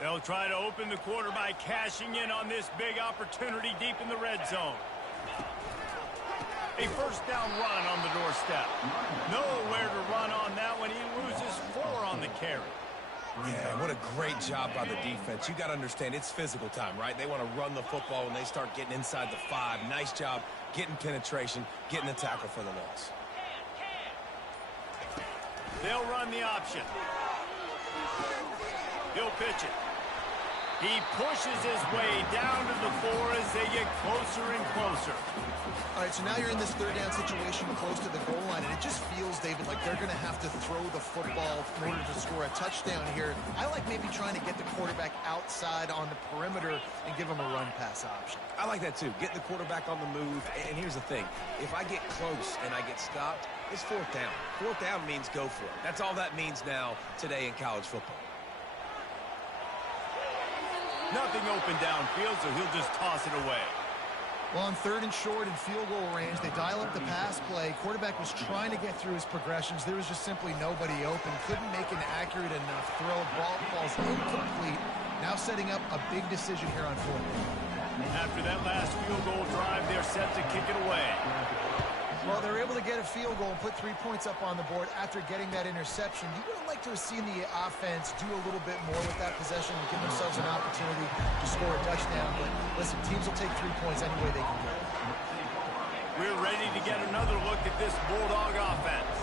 They'll try to open the quarter by cashing in on this big opportunity deep in the red zone. A first down run on the doorstep. Nowhere to run on that one. He loses 4 on the carry. Yeah, what a great job by the defense. You got to understand, it's physical time, right? They want to run the football when they start getting inside the 5. Nice job getting penetration, getting the tackle for the loss. They'll run the option. He'll pitch it. He pushes his way down to the 4 as they get closer and closer. All right, so now you're in this 3rd down situation close to the goal line, and it just feels, David, like they're going to have to throw the football in order to score a touchdown here. I like maybe trying to get the quarterback outside on the perimeter and give him a run-pass option. I like that, too. Get the quarterback on the move. And here's the thing. If I get close and I get stopped, it's 4th down. 4th down means go for it. That's all that means now today in college football. Nothing open downfield, so he'll just toss it away. Well, on 3rd and short and field goal range, they dial up the pass play. Quarterback was trying to get through his progressions. There was just simply nobody open. Couldn't make an accurate enough throw. Ball falls incomplete. Now setting up a big decision here on 4th. After that last field goal drive, they're set to kick it away. Well, they're able to get a field goal and put 3 points up on the board after getting that interception. You would have liked to have seen the offense do a little bit more with that possession and give themselves an opportunity to score a touchdown. But listen, teams will take 3 points any way they can get it. We're ready to get another look at this Bulldog offense.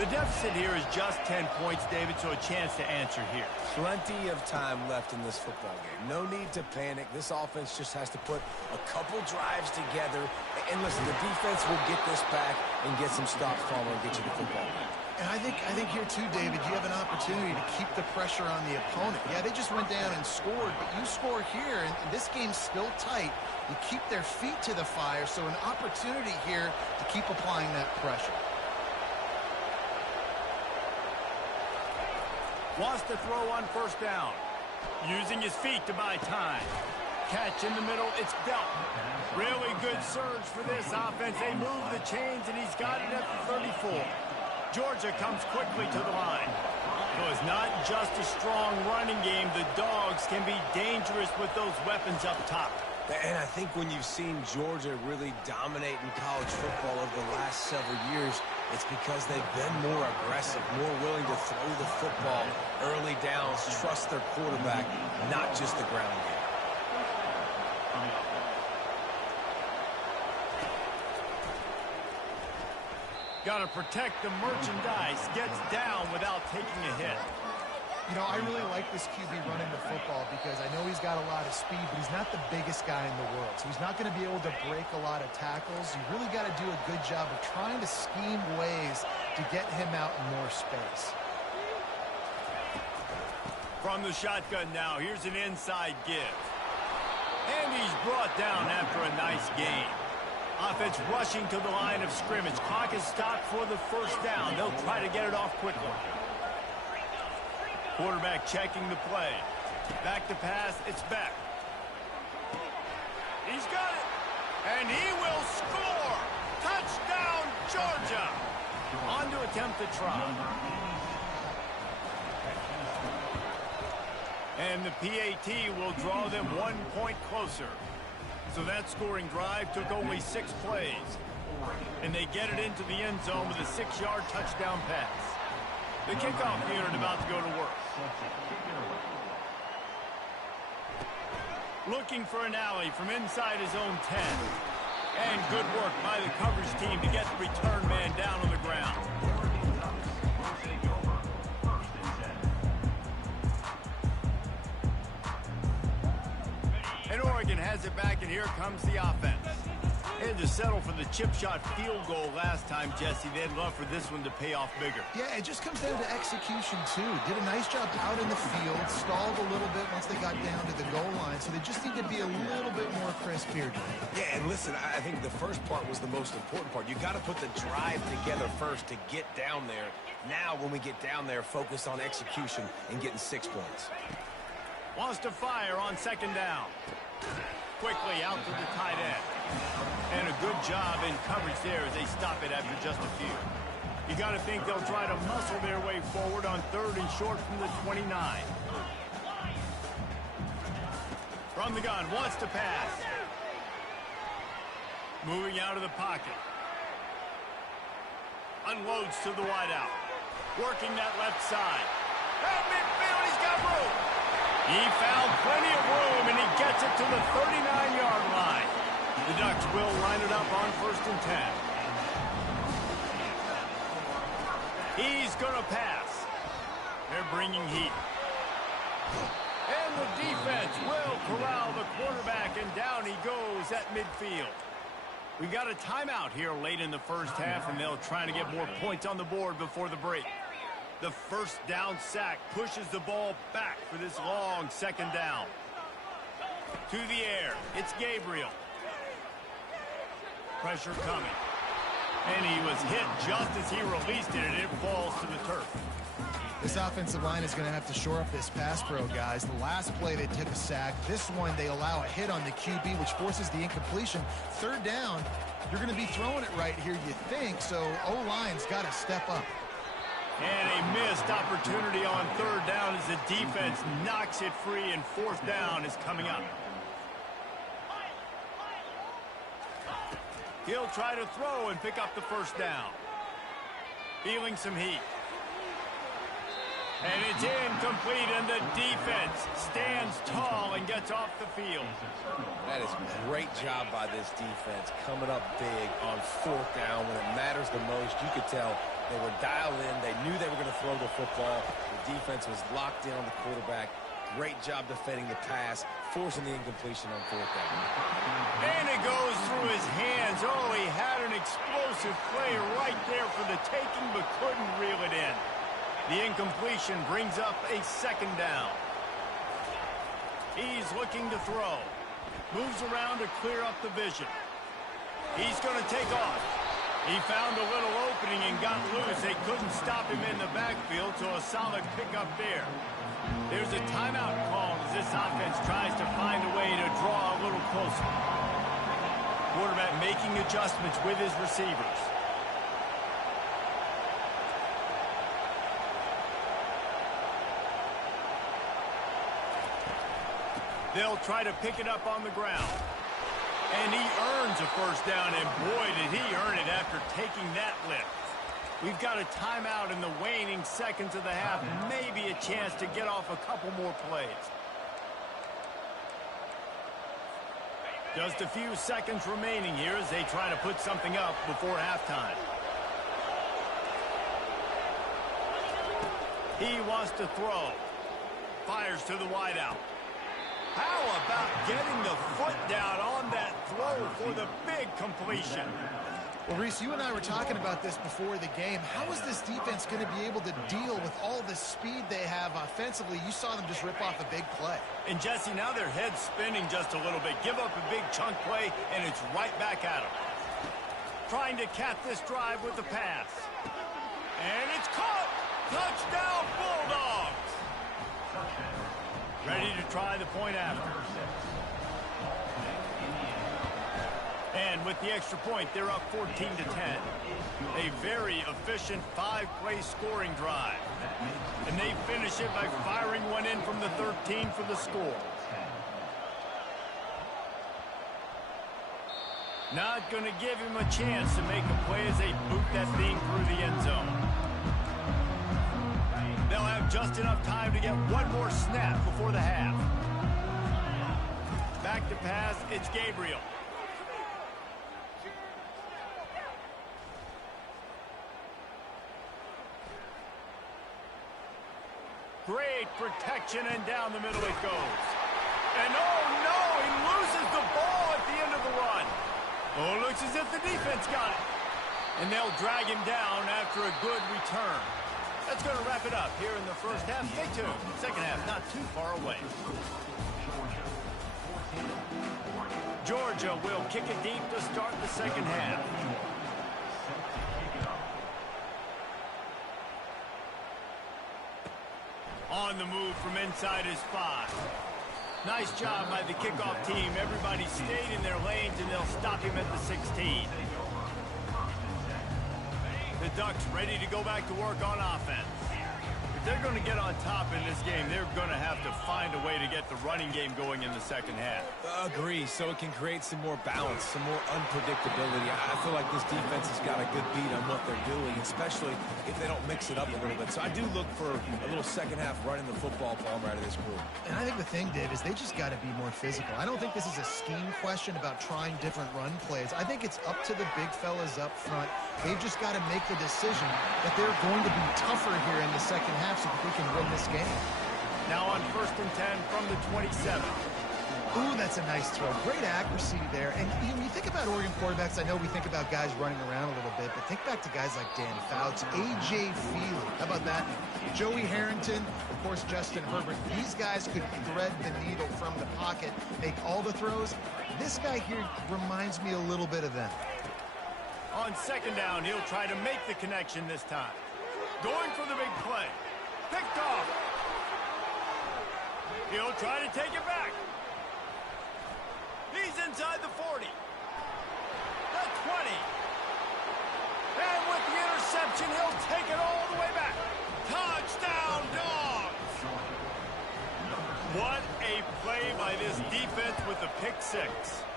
The deficit here is just 10 points, David, so a chance to answer here. Plenty of time left in this football game. No need to panic. This offense just has to put a couple drives together. And listen, the defense will get this back and get some stops following and get you the football back. And I think here, too, David, you have an opportunity to keep the pressure on the opponent. Yeah, they just went down and scored, but you score here, and this game's still tight. You keep their feet to the fire, so an opportunity here to keep applying that pressure. Wants to throw on first down. Using his feet to buy time. Catch in the middle, it's dealt. Really good surge for this offense. They move the chains, and he's got it at the 34. Georgia comes quickly to the line. So it's not just a strong running game. The Dogs can be dangerous with those weapons up top. And I think when you've seen Georgia really dominate in college football over the last several years, it's because they've been more aggressive, more willing to throw the football early downs, trust their quarterback, not just the ground game. Got to protect the merchandise. Gets down without taking a hit. You know, I really like this QB running the football because I know he's got a lot of speed, but he's not the biggest guy in the world. So he's not going to be able to break a lot of tackles. You really got to do a good job of trying to scheme ways to get him out in more space. From the shotgun now, here's an inside give. And he's brought down after a nice gain. Offense rushing to the line of scrimmage. Clock is stopped for the first down. They'll try to get it off quickly. Quarterback checking the play. Back to pass. It's back. He's got it. And he will score. Touchdown, Georgia. On to attempt the try. And the PAT will draw them 1 point closer. So that scoring drive took only 6 plays. And they get it into the end zone with a 6-yard touchdown pass. The kickoff unit about to go to work. Looking for an alley from inside his own 10. And good work by the coverage team to get the return man down on the ground. And Oregon has it back, and here comes the offense. They had to settle for the chip shot field goal last time, Jesse. They'd love for this one to pay off bigger. Yeah, it just comes down to execution, too. Did a nice job out in the field, stalled a little bit once they got down to the goal line, so they just need to be a little bit more crisp here today. Yeah, and listen, I think the first part was the most important part. You got to put the drive together first to get down there. Now, when we get down there, focus on execution and getting 6 points. Wants to fire on second down. Quickly out to the tight end. And a good job in coverage there as they stop it after just a few. You got to think they'll try to muscle their way forward on 3rd and short from the 29. From the gun, wants to pass. Moving out of the pocket. Unloads to the wideout. Working that left side. At midfield, he's got room. He found plenty of room, and he gets it to the 39-yard line. The Ducks will line it up on 1st and 10. He's going to pass. They're bringing heat. And the defense will corral the quarterback, and down he goes at midfield. We got a timeout here late in the first half, and they'll try to get more points on the board before the break. The first down sack pushes the ball back for this long second down. To the air, it's Gabriel. Pressure coming. And he was hit just as he released it, and it falls to the turf. This offensive line is going to have to shore up this pass pro, guys. The last play they took a sack. This one they allow a hit on the QB, which forces the incompletion. 3rd down, you're going to be throwing it right here, you think. So O-line's got to step up. And a missed opportunity on 3rd down as the defense knocks it free, and 4th down is coming up. He'll try to throw and pick up the 1st down. Feeling some heat. And it's incomplete, and the defense stands tall and gets off the field. That is a great job by this defense, coming up big on 4th down when it matters the most. You could tell they were dialed in. They knew they were going to throw the football. The defense was locked in on the quarterback. Great job defending the pass, forcing the incompletion on 4th down. And it goes through his hands. Oh, he had an explosive play right there for the taking, but couldn't reel it in. The incompletion brings up a 2nd down. He's looking to throw. Moves around to clear up the vision. He's going to take off. He found a little opening and got loose. They couldn't stop him in the backfield, so a solid pickup there. There's a timeout called as this offense tries to find a way to draw a little closer. Quarterback making adjustments with his receivers. They'll try to pick it up on the ground. And he earns a first down, and boy, did he earn it after taking that lift. We've got a timeout in the waning seconds of the half. Maybe a chance to get off a couple more plays. Just a few seconds remaining here as they try to put something up before halftime. He wants to throw. Fires to the wideout. How about getting the foot down on that throw for the big completion? Well, Reese, you and I were talking about this before the game. How is this defense going to be able to deal with all the speed they have offensively? You saw them just rip off a big play. And, Jesse, now their head's spinning just a little bit. Give up a big chunk play, and it's right back at them. Trying to cap this drive with the pass. And it's caught! Touchdown, Bulldogs! Ready to try the point after. And with the extra point, they're up 14-10. A very efficient 5-play scoring drive. And they finish it by firing one in from the 13 for the score. Not going to give him a chance to make a play as they boot that thing through the end zone. They'll have just enough time to get one more snap before the half. Back to pass, it's Gabriel. Great protection, and down the middle it goes. And oh no, he loses the ball at the end of the run. Oh, looks as if the defense got it. And they'll drag him down after a good return. That's going to wrap it up here in the first half. Stay tuned. Second half not too far away. Georgia will kick it deep to start the second half. On the move from inside his 5. Nice job by the kickoff team. Everybody stayed in their lanes, and they'll stop him at the 16. The Ducks ready to go back to work on offense. If they're going to get on top in this game, they're going to have to find a way to get the running game going in the second half. Agree, so it can create some more balance, some more unpredictability. I feel like this defense has got a good beat on what they're doing, especially if they don't mix it up a little bit. So I do look for a little second half running the football Palmer out of this group. And I think the thing, Dave, is they just got to be more physical. I don't think this is a scheme question about trying different run plays. I think it's up to the big fellas up front. They've just got to make the decision that they're going to be tougher here in the second half so that we can win this game. Now on 1st and 10 from the 27. Ooh, that's a nice throw. Great accuracy there. And when you think about Oregon quarterbacks, I know we think about guys running around a little bit, but think back to guys like Dan Fouts, A.J. Feely. How about that? Joey Harrington, of course, Justin Herbert. These guys could thread the needle from the pocket, make all the throws. This guy here reminds me a little bit of them. On second down, he'll try to make the connection this time. Going for the big play. Picked off. He'll try to take it back. He's inside the 40. The 20. And with the interception, he'll take it all the way back. Touchdown, Dogs! What a play by this defense with the pick 6.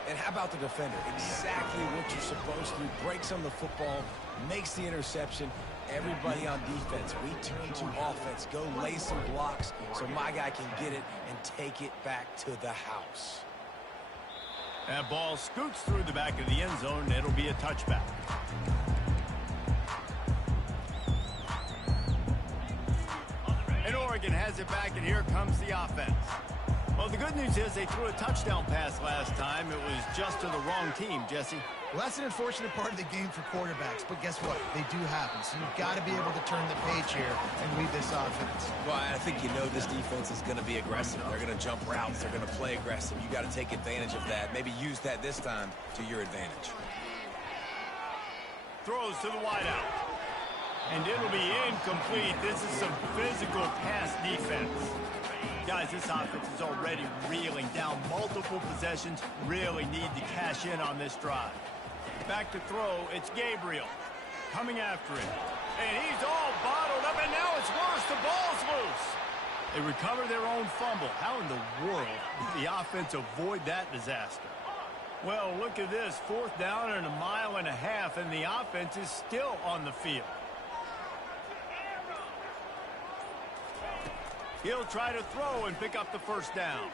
And how about the defender? Exactly what you're supposed to do. Breaks on the football, makes the interception. Everybody on defense, we turn to offense. Go lay some blocks so my guy can get it and take it back to the house. That ball scoots through the back of the end zone, and it'll be a touchback. And Oregon has it back, and here comes the offense. Well, the good news is they threw a touchdown pass last time. It was just to the wrong team, Jesse. Well, that's an unfortunate part of the game for quarterbacks, but guess what? They do happen, so you've got to be able to turn the page here and lead this offense. Well, I think you know this defense is going to be aggressive. They're going to jump routes. They're going to play aggressive. You got to take advantage of that. Maybe use that this time to your advantage. throws to the wideout. And it'll be incomplete. This is some physical pass defense. Guys, this offense is already reeling down multiple possessions. Really need to cash in on this drive. Back to throw, it's Gabriel. Coming after him. And he's all bottled up, and now it's worse. The ball's loose. They recover their own fumble. How in the world did the offense avoid that disaster? Well, look at this. 4th down and 1.5 miles, and the offense is still on the field. He'll try to throw and pick up the first down.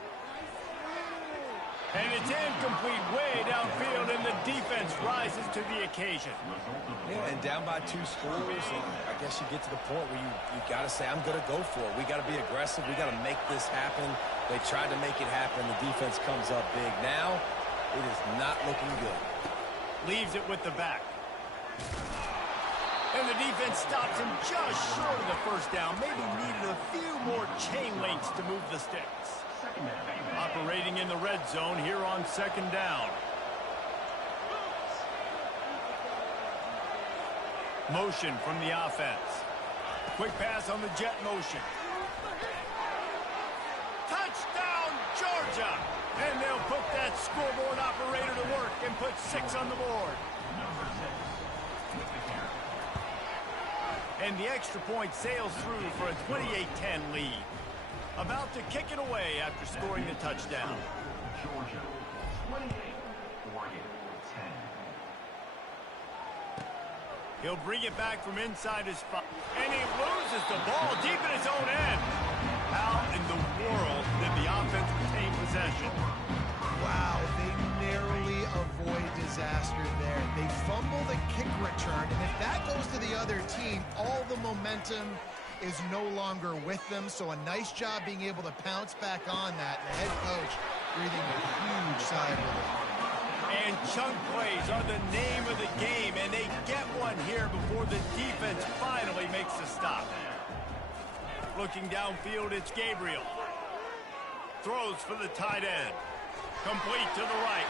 And it's incomplete way downfield, and the defense rises to the occasion. Yeah, and down by 2 scores, and I guess you get to the point where you got to say, I'm going to go for it. We got to be aggressive. We got to make this happen. They tried to make it happen. The defense comes up big. Now, it is not looking good. Leaves it with the back. And the defense stops him just short of the first down. Maybe needed a few more chain links to move the sticks. Operating in the red zone here on 2nd down. Motion from the offense. Quick pass on the jet motion. Touchdown, Georgia! And they'll put that scoreboard operator to work and put 6 on the board. And the extra point sails through for a 28-10 lead. About to kick it away after scoring the touchdown. Georgia, 28, Oregon, 10. He'll bring it back from inside his spot. And he loses the ball deep in his own end. How in the world did the offense retain possession? Wow, they narrowly avoid disaster there. They fumble the kick return, and if that goes to the other team, all the momentum is no longer with them. So a nice job being able to pounce back on that. And the head coach breathing a huge sigh of relief. And chunk plays are the name of the game, and they get one here before the defense finally makes a stop. Looking downfield, it's Gabriel. Throws for the tight end. Complete to the right.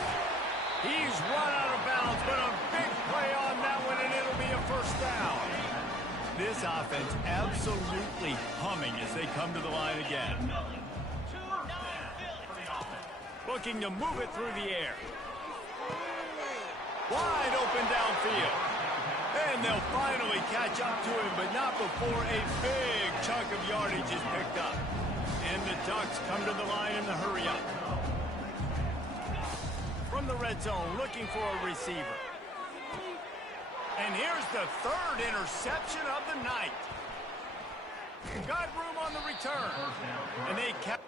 He's run out of bounds, but a big play on that one, and it'll be a first down. This offense absolutely humming as they come to the line again. Looking to move it through the air. Wide open downfield. And they'll finally catch up to him, but not before a big chunk of yardage is picked up. And the Ducks come to the line in the hurry-up. From the red zone, looking for a receiver. And here's the 3rd interception of the night. Got room on the return. And they kept...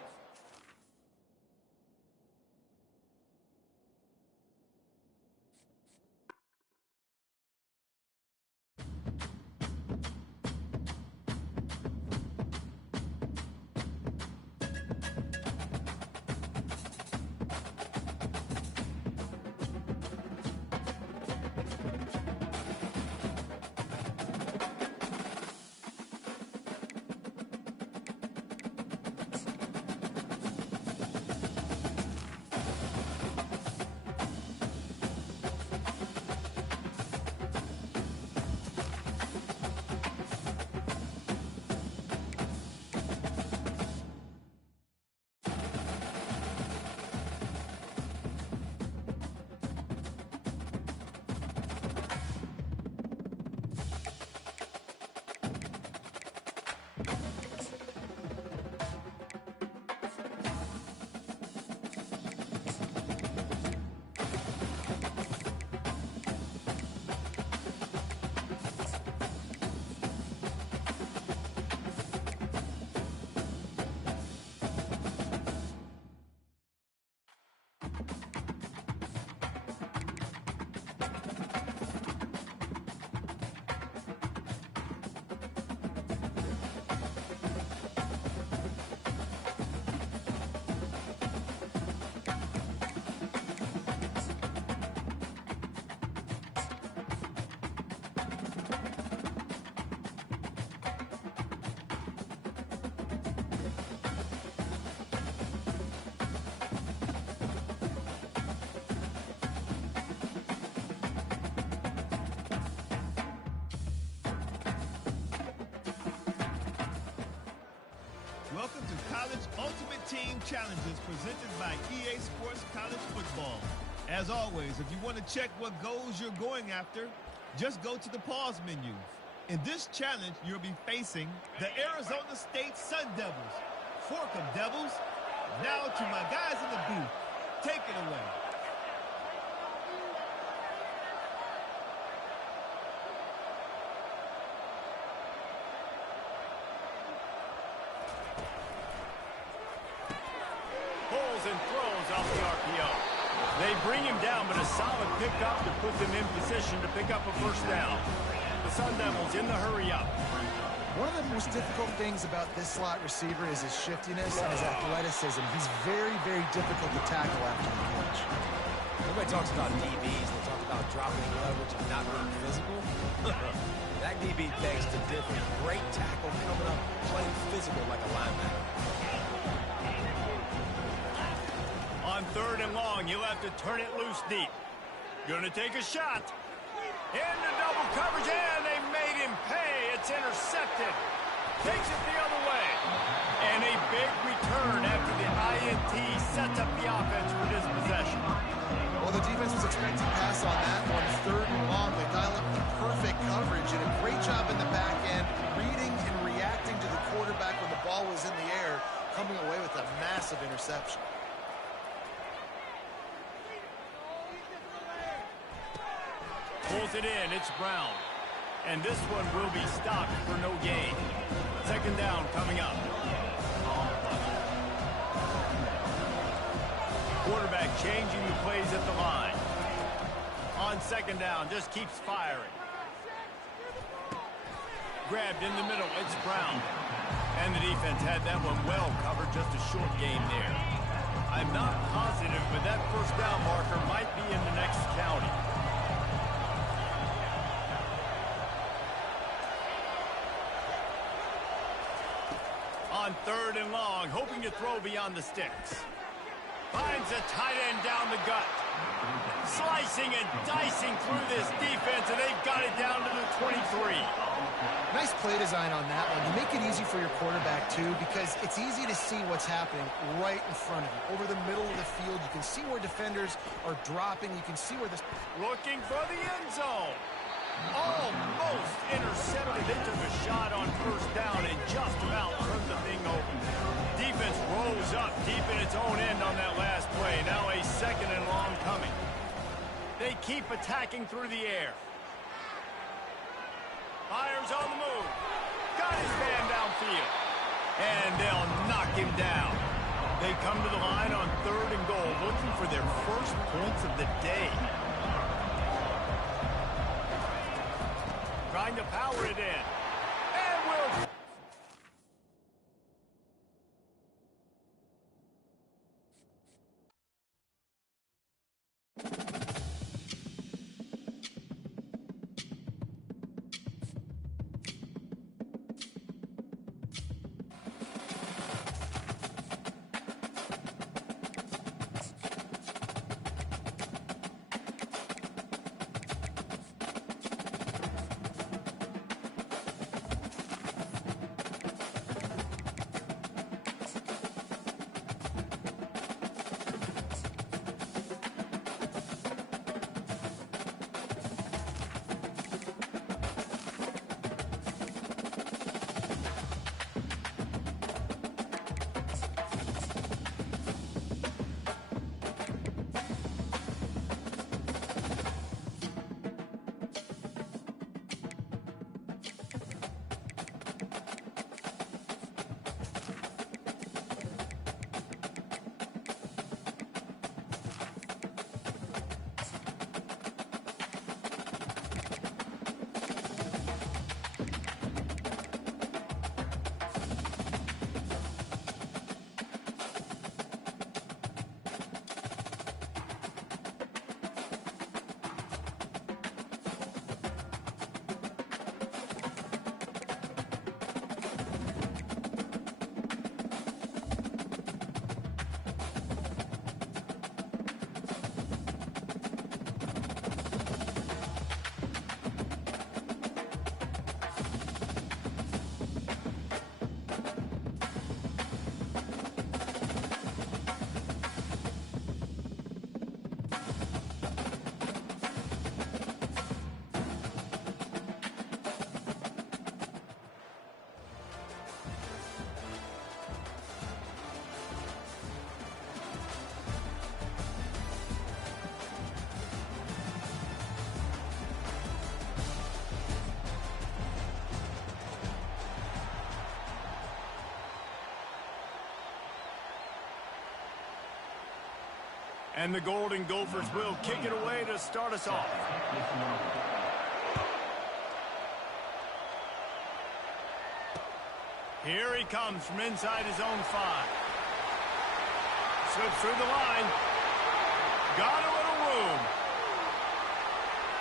Team Challenges presented by EA Sports College Football. As always, if you want to check what goals you're going after, just go to the pause menu. In this challenge, you'll be facing the Arizona State Sun Devils. Fork 'em, Devils. Now to my guys in the booth. Take it away. Pulls and throws off the RPO. They bring him down, but a solid pickup to put them in position to pick up a first down. The Sun Devils in the hurry up. One of the most difficult things about this slot receiver is his shiftiness and his athleticism. He's very, very difficult to tackle after the catch. Everybody talks about DBs. They talk about dropping coverage and not being physical. That DB begs to differ. Great tackle coming up, playing physical like a linebacker. On 3rd and long, he'll have to turn it loose deep. Gonna take a shot. Into double coverage, and they made him pay. It's intercepted. Takes it the other way. And a big return after the INT sets up the offense for this possession. Well, the defense was expecting pass on that one. 3rd and long, they dial up the perfect coverage. Did a great job in the back end, reading and reacting to the quarterback when the ball was in the air, coming away with a massive interception. Pulls it in. It's Brown. And this one will be stopped for no gain. 2nd down coming up. Quarterback changing the plays at the line. On 2nd down, just keeps firing. Grabbed in the middle. It's Brown. And the defense had that one well covered. Just a short gain there. I'm not positive, but that first down marker might be in the next county. On 3rd and long, hoping to throw beyond the sticks. Finds a tight end down the gut. Slicing and dicing through this defense, and they've got it down to the 23. Nice play design on that one. You make it easy for your quarterback, too, because it's easy to see what's happening right in front of you. Over the middle of the field, you can see where defenders are dropping. You can see where this... Looking for the end zone. Almost intercepted. They took a shot on 1st down and just about turned the thing over. Defense rose up deep in its own end on that last play. Now a 2nd and long coming. They keep attacking through the air. Fires on the move. Got his man downfield. And they'll knock him down. They come to the line on 3rd and goal, looking for their first points of the day. Trying to power it in. And will... And the Golden Gophers will kick it away to start us off. Here he comes from inside his own 5. Slips through the line. Got a little room.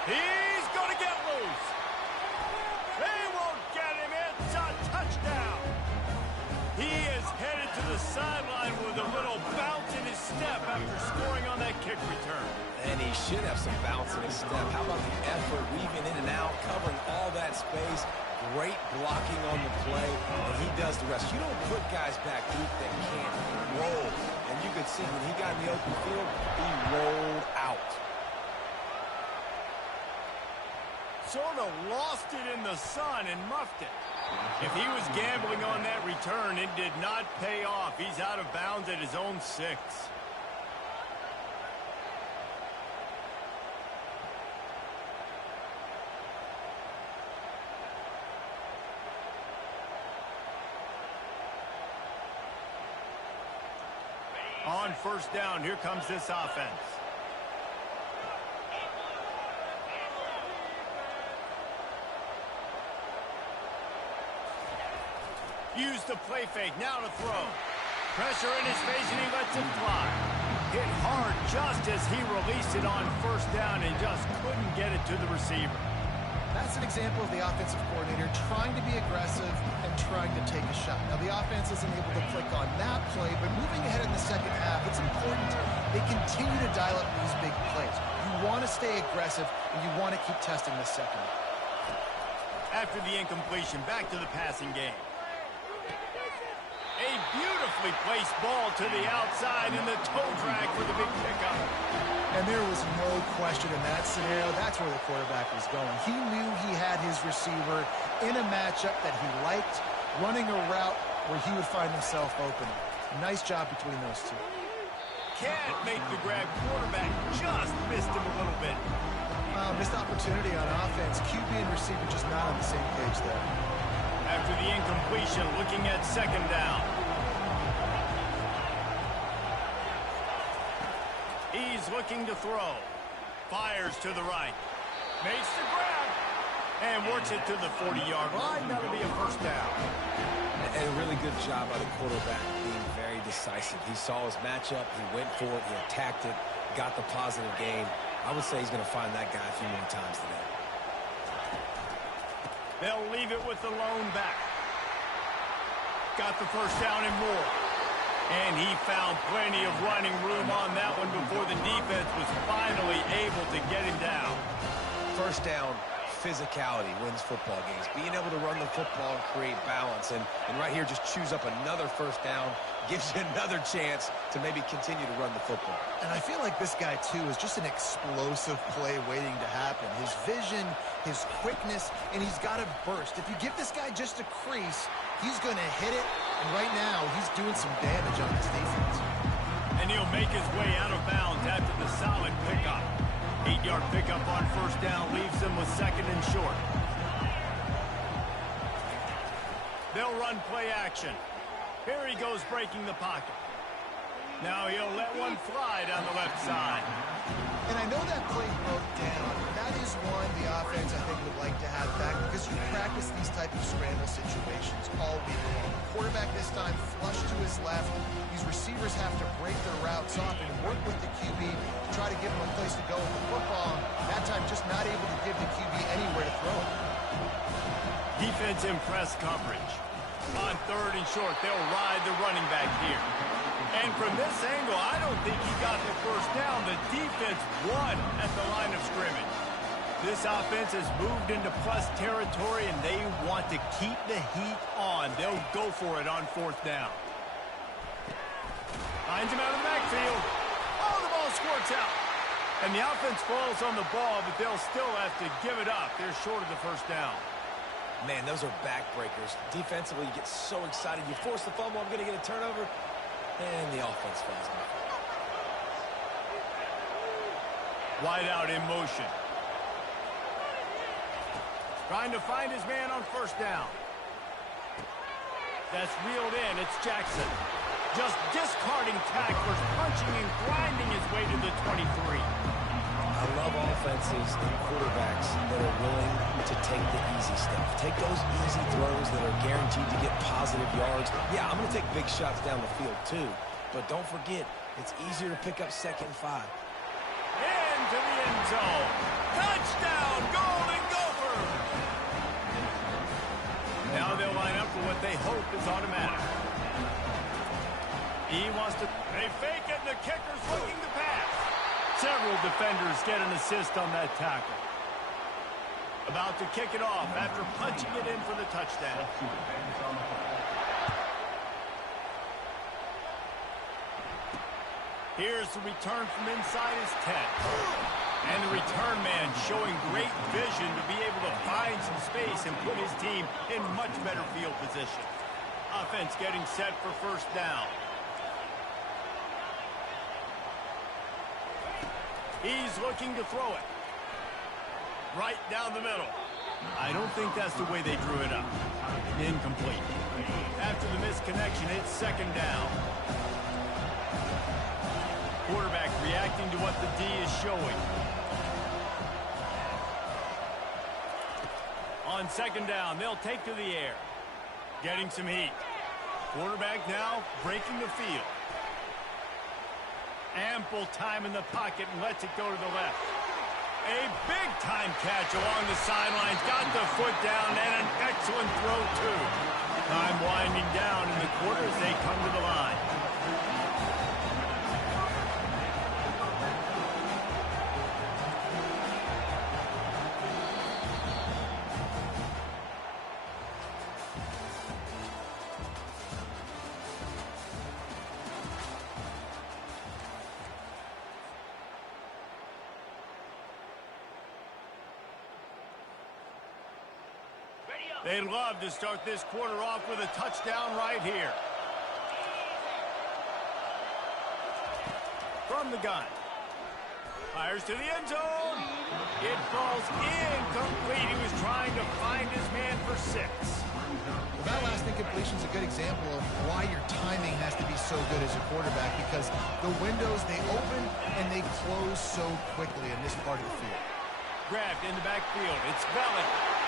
He's going to get loose. They won't get him. It's a touchdown. He is headed to the sideline with a little bounce in his step after scoring on that kick return. And he should have some bounce in his step. How about the effort, weaving in and out, covering all that space. Great blocking on the play, and he does the rest. You don't put guys back deep that can't roll. And you could see when he got in the open field, he rolled out. Sort of lost it in the sun and muffed it. If he was gambling on that return, it did not pay off. He's out of bounds at his own 6. On first down, here comes this offense. Use the play fake, now to throw. Pressure in his face and he lets it fly. Hit hard just as he released it on first down and just couldn't get it to the receiver. That's an example of the offensive coordinator trying to be aggressive and trying to take a shot. Now, the offense isn't able to click on that play, but moving ahead in the second half, it's important they continue to dial up these big plays. You want to stay aggressive, and you want to keep testing the second. After the incompletion, back to the passing game. A beautifully placed ball to the outside and the toe drag for the big pickup. And there was no question in that scenario. That's where the quarterback was going. He knew he had his receiver in a matchup that he liked, running a route where he would find himself open. Nice job between those two. Can't make the grab. Quarterback just missed him a little bit. Missed opportunity on offense. QB and receiver just not on the same page there. After the incompletion, looking at second down. He's looking to throw. Fires to the right. Makes the grab. And works it to the 40-yard line. That'll be a first down. And a really good job by the quarterback being very decisive. He saw his matchup. He went for it. He attacked it. Got the positive gain. I would say he's going to find that guy a few more times today. They'll leave it with the lone back. Got the first down and more. And he found plenty of running room on that one before the defense was finally able to get him down. First down, physicality wins football games. Being able to run the football and create balance. And right here, just choose up another first down. Gives you another chance to maybe continue to run the football. And I feel like this guy, too, is just an explosive play waiting to happen. His vision, his quickness, and he's got a burst. If you give this guy just a crease, he's going to hit it. And right now, he's doing some damage on this defense. And he'll make his way out of bounds after the solid pickup. 8-yard pickup on first down leaves them with second and short. They'll run play action. Here he goes breaking the pocket. Now he'll let one fly down the left side. And I know that play broke down. That is one the offense, I think, would like to have back because you practice these type of scramble situations all week long. Quarterback this time flush to his left. These receivers have to break their routes off and work with the QB to try to give him a place to go with the football. That time just not able to give the QB anywhere to throw it. Defense in press coverage. On third and short, they'll ride the running back here. And from this angle, I don't think he got the first down. The defense won at the line of scrimmage. This offense has moved into plus territory, and they want to keep the heat on. They'll go for it on fourth down. Finds him out of the backfield. Oh, the ball squirts out. And the offense falls on the ball, but they'll still have to give it up. They're short of the first down. Man, those are backbreakers. Defensively, you get so excited. You force the fumble, I'm going to get a turnover, and the offense falls on. Wide out in motion. Trying to find his man on first down. That's reeled in. It's Jackson. just discarding tacklers, punching and grinding his way to the 23. I love offenses and quarterbacks that are willing to take the easy stuff. Take those easy throws that are guaranteed to get positive yards. Yeah, I'm going to take big shots down the field too. But don't forget, it's easier to pick up 2nd and 5. Into the end zone. Touchdown, Golden Gophers! Now they'll line up for what they hope is automatic. He wants to... They fake it, and the kicker's looking to pass. Several defenders get an assist on that tackle. About to kick it off after punching it in for the touchdown. Here's the return from inside his 10. And the return man showing great vision to be able to find some space and put his team in much better field position. Offense getting set for first down. He's looking to throw it. Right down the middle. I don't think that's the way they drew it up. Incomplete. After the misconnection, it's 2nd down. Quarterback reacting to what the D is showing. On 2nd down, they'll take to the air. Getting some heat. Quarterback now breaking the field. Ample time in the pocket and lets it go to the left. A big-time catch along the sidelines. Got the foot down and an excellent throw, too. Time winding down in the quarter as they come to the line. They'd love to start this quarter off with a touchdown right here. From the gun. Fires to the end zone. It falls incomplete. He was trying to find his man for 6. Well, that last incompletion is a good example of why your timing has to be so good as a quarterback, because the windows, they open and they close so quickly in this part of the field. Grabbed in the backfield. It's Bellick.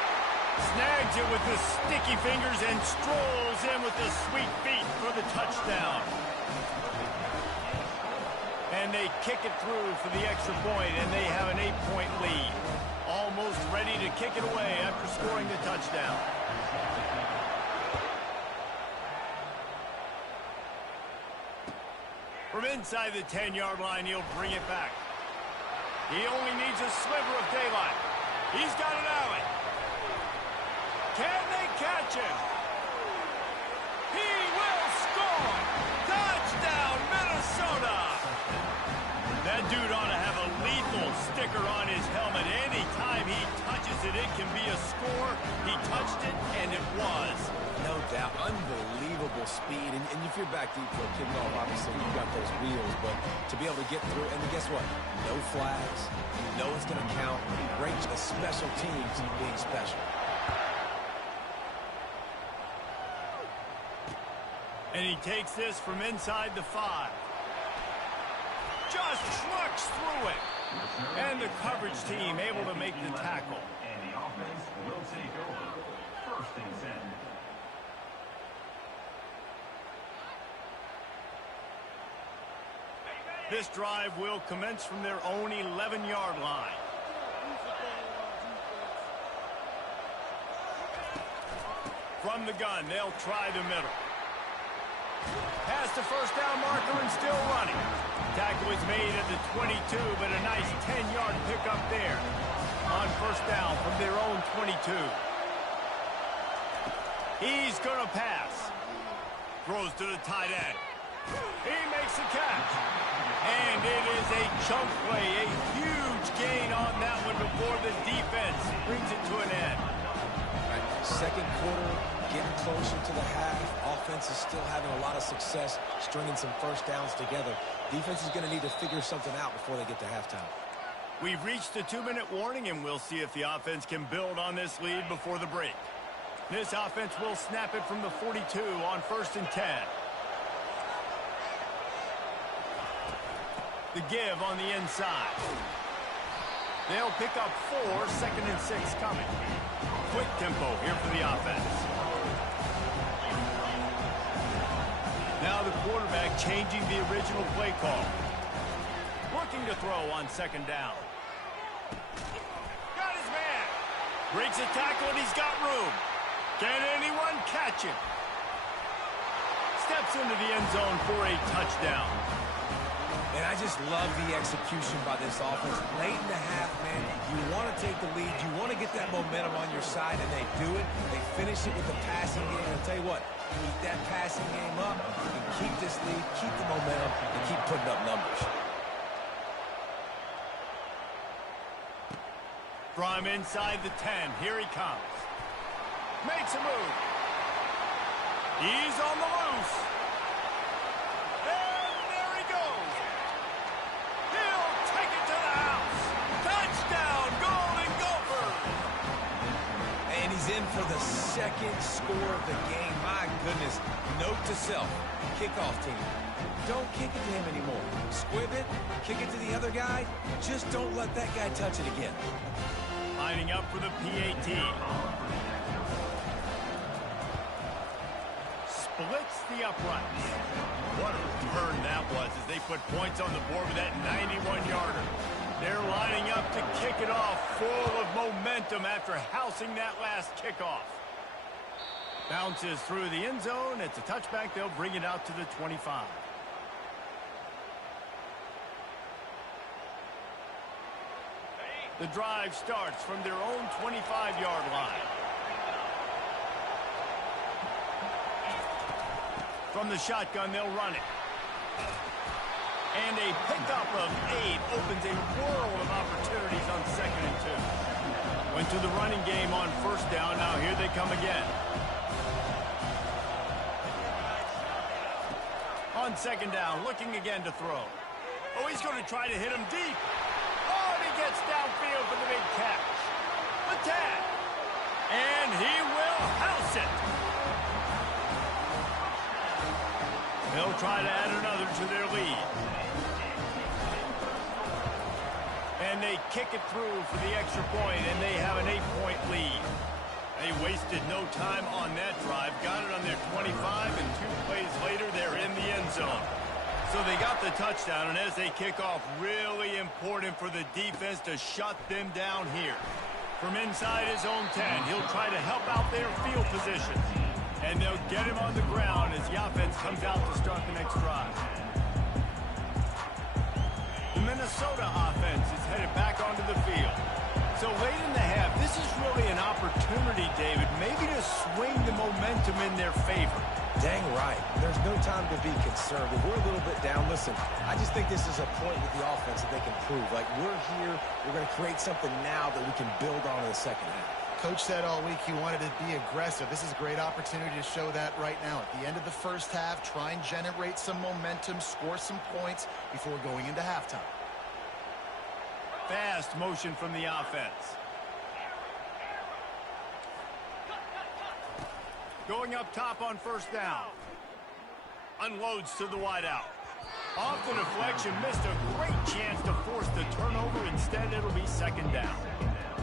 Snags it with the sticky fingers and strolls in with the sweet feet for the touchdown. And they kick it through for the extra point, and they have an 8-point lead. Almost ready to kick it away after scoring the touchdown. From inside the 10-yard line, he'll bring it back. He only needs a sliver of daylight. He's got an alley. Can they catch him? He will score! Touchdown, Minnesota! That dude ought to have a lethal sticker on his helmet. Anytime he touches it, it can be a score. He touched it, and it was. No doubt. Unbelievable speed. And if you're back deep for a kickoff, obviously you've got those wheels. But to be able to get through, and guess what? No flags. You know it's going to count. Great special teams being special. And he takes this from inside the 5. Just trucks through it. And the coverage team able to make the tackle. And the offense will take over. 1st and 10. This drive will commence from their own 11-yard line. From the gun, they'll try the middle. Past the first down marker and still running. Tackle is made at the 22, but a nice 10-yard pickup there. On first down from their own 22. He's going to pass. Throws to the tight end. He makes the catch. And it is a chunk play, a huge gain on that one before the defense brings it to an end. Right. 2nd quarter, getting closer to the half. Offense is still having a lot of success stringing some first downs together. Defense is going to need to figure something out before they get to halftime. We've reached the 2-minute warning, and we'll see if the offense can build on this lead before the break. This offense will snap it from the 42 on 1st and 10. The give on the inside. They'll pick up 4, 2nd and 6 coming. Quick tempo here for the offense. Now the quarterback changing the original play call. Looking to throw on 2nd down. Got his man. Breaks a tackle and he's got room. Can anyone catch him? Steps into the end zone for a touchdown. And I just love the execution by this offense. Late in the half, man, you want to take the lead. You want to get that momentum on your side, and they do it. They finish it with the passing game. And I'll tell you what, keep that passing game up, and keep this lead, keep the momentum, and keep putting up numbers. From inside the 10, here he comes. Makes a move. He's on the loose. And there he goes. He'll take it to the house. Touchdown, Golden Gophers. And he's in for the 2nd score of the game. My goodness. Note to self, kickoff team. Don't kick it to him anymore. Squib it, kick it to the other guy. Just don't let that guy touch it again. Lining up for the PAT. Splits the uprights. What a return that was as they put points on the board with that 91-yarder. They're lining up to kick it off full of momentum after housing that last kickoff. Bounces through the end zone. It's a touchback. They'll bring it out to the 25. The drive starts from their own 25-yard line. From the shotgun, they'll run it. And a pickup of 8 opens a world of opportunities on 2nd and 2. Went to the running game on 1st down. Now here they come again. On 2nd down, looking again to throw. Oh, he's going to try to hit him deep. Oh, and he gets downfield for the big catch. The tag. And he will house it. They'll try to add another to their lead. And they kick it through for the extra point, and they have an 8-point lead. They wasted no time on that drive. Got it on their 25, and 2 plays later, they're in the end zone. So they got the touchdown, and as they kick off, really important for the defense to shut them down here. From inside his own 10, he'll try to help out their field position. And they'll get him on the ground as the offense comes out to start the next drive. The Minnesota offense is headed back onto the field. So late in the half, this is really an opportunity, David, maybe to swing the momentum in their favor. Dang right. There's no time to be concerned. If we're a little bit down, listen, I just think this is a point with the offense that they can prove. Like, we're here, we're going to create something now that we can build on in the second half. Coach said all week he wanted to be aggressive. This is a great opportunity to show that right now. At the end of the first half, try and generate some momentum, score some points before going into halftime. Fast motion from the offense. Going up top on 1st down. Unloads to the wideout. Off the deflection, missed a great chance to force the turnover. Instead, it'll be 2nd down.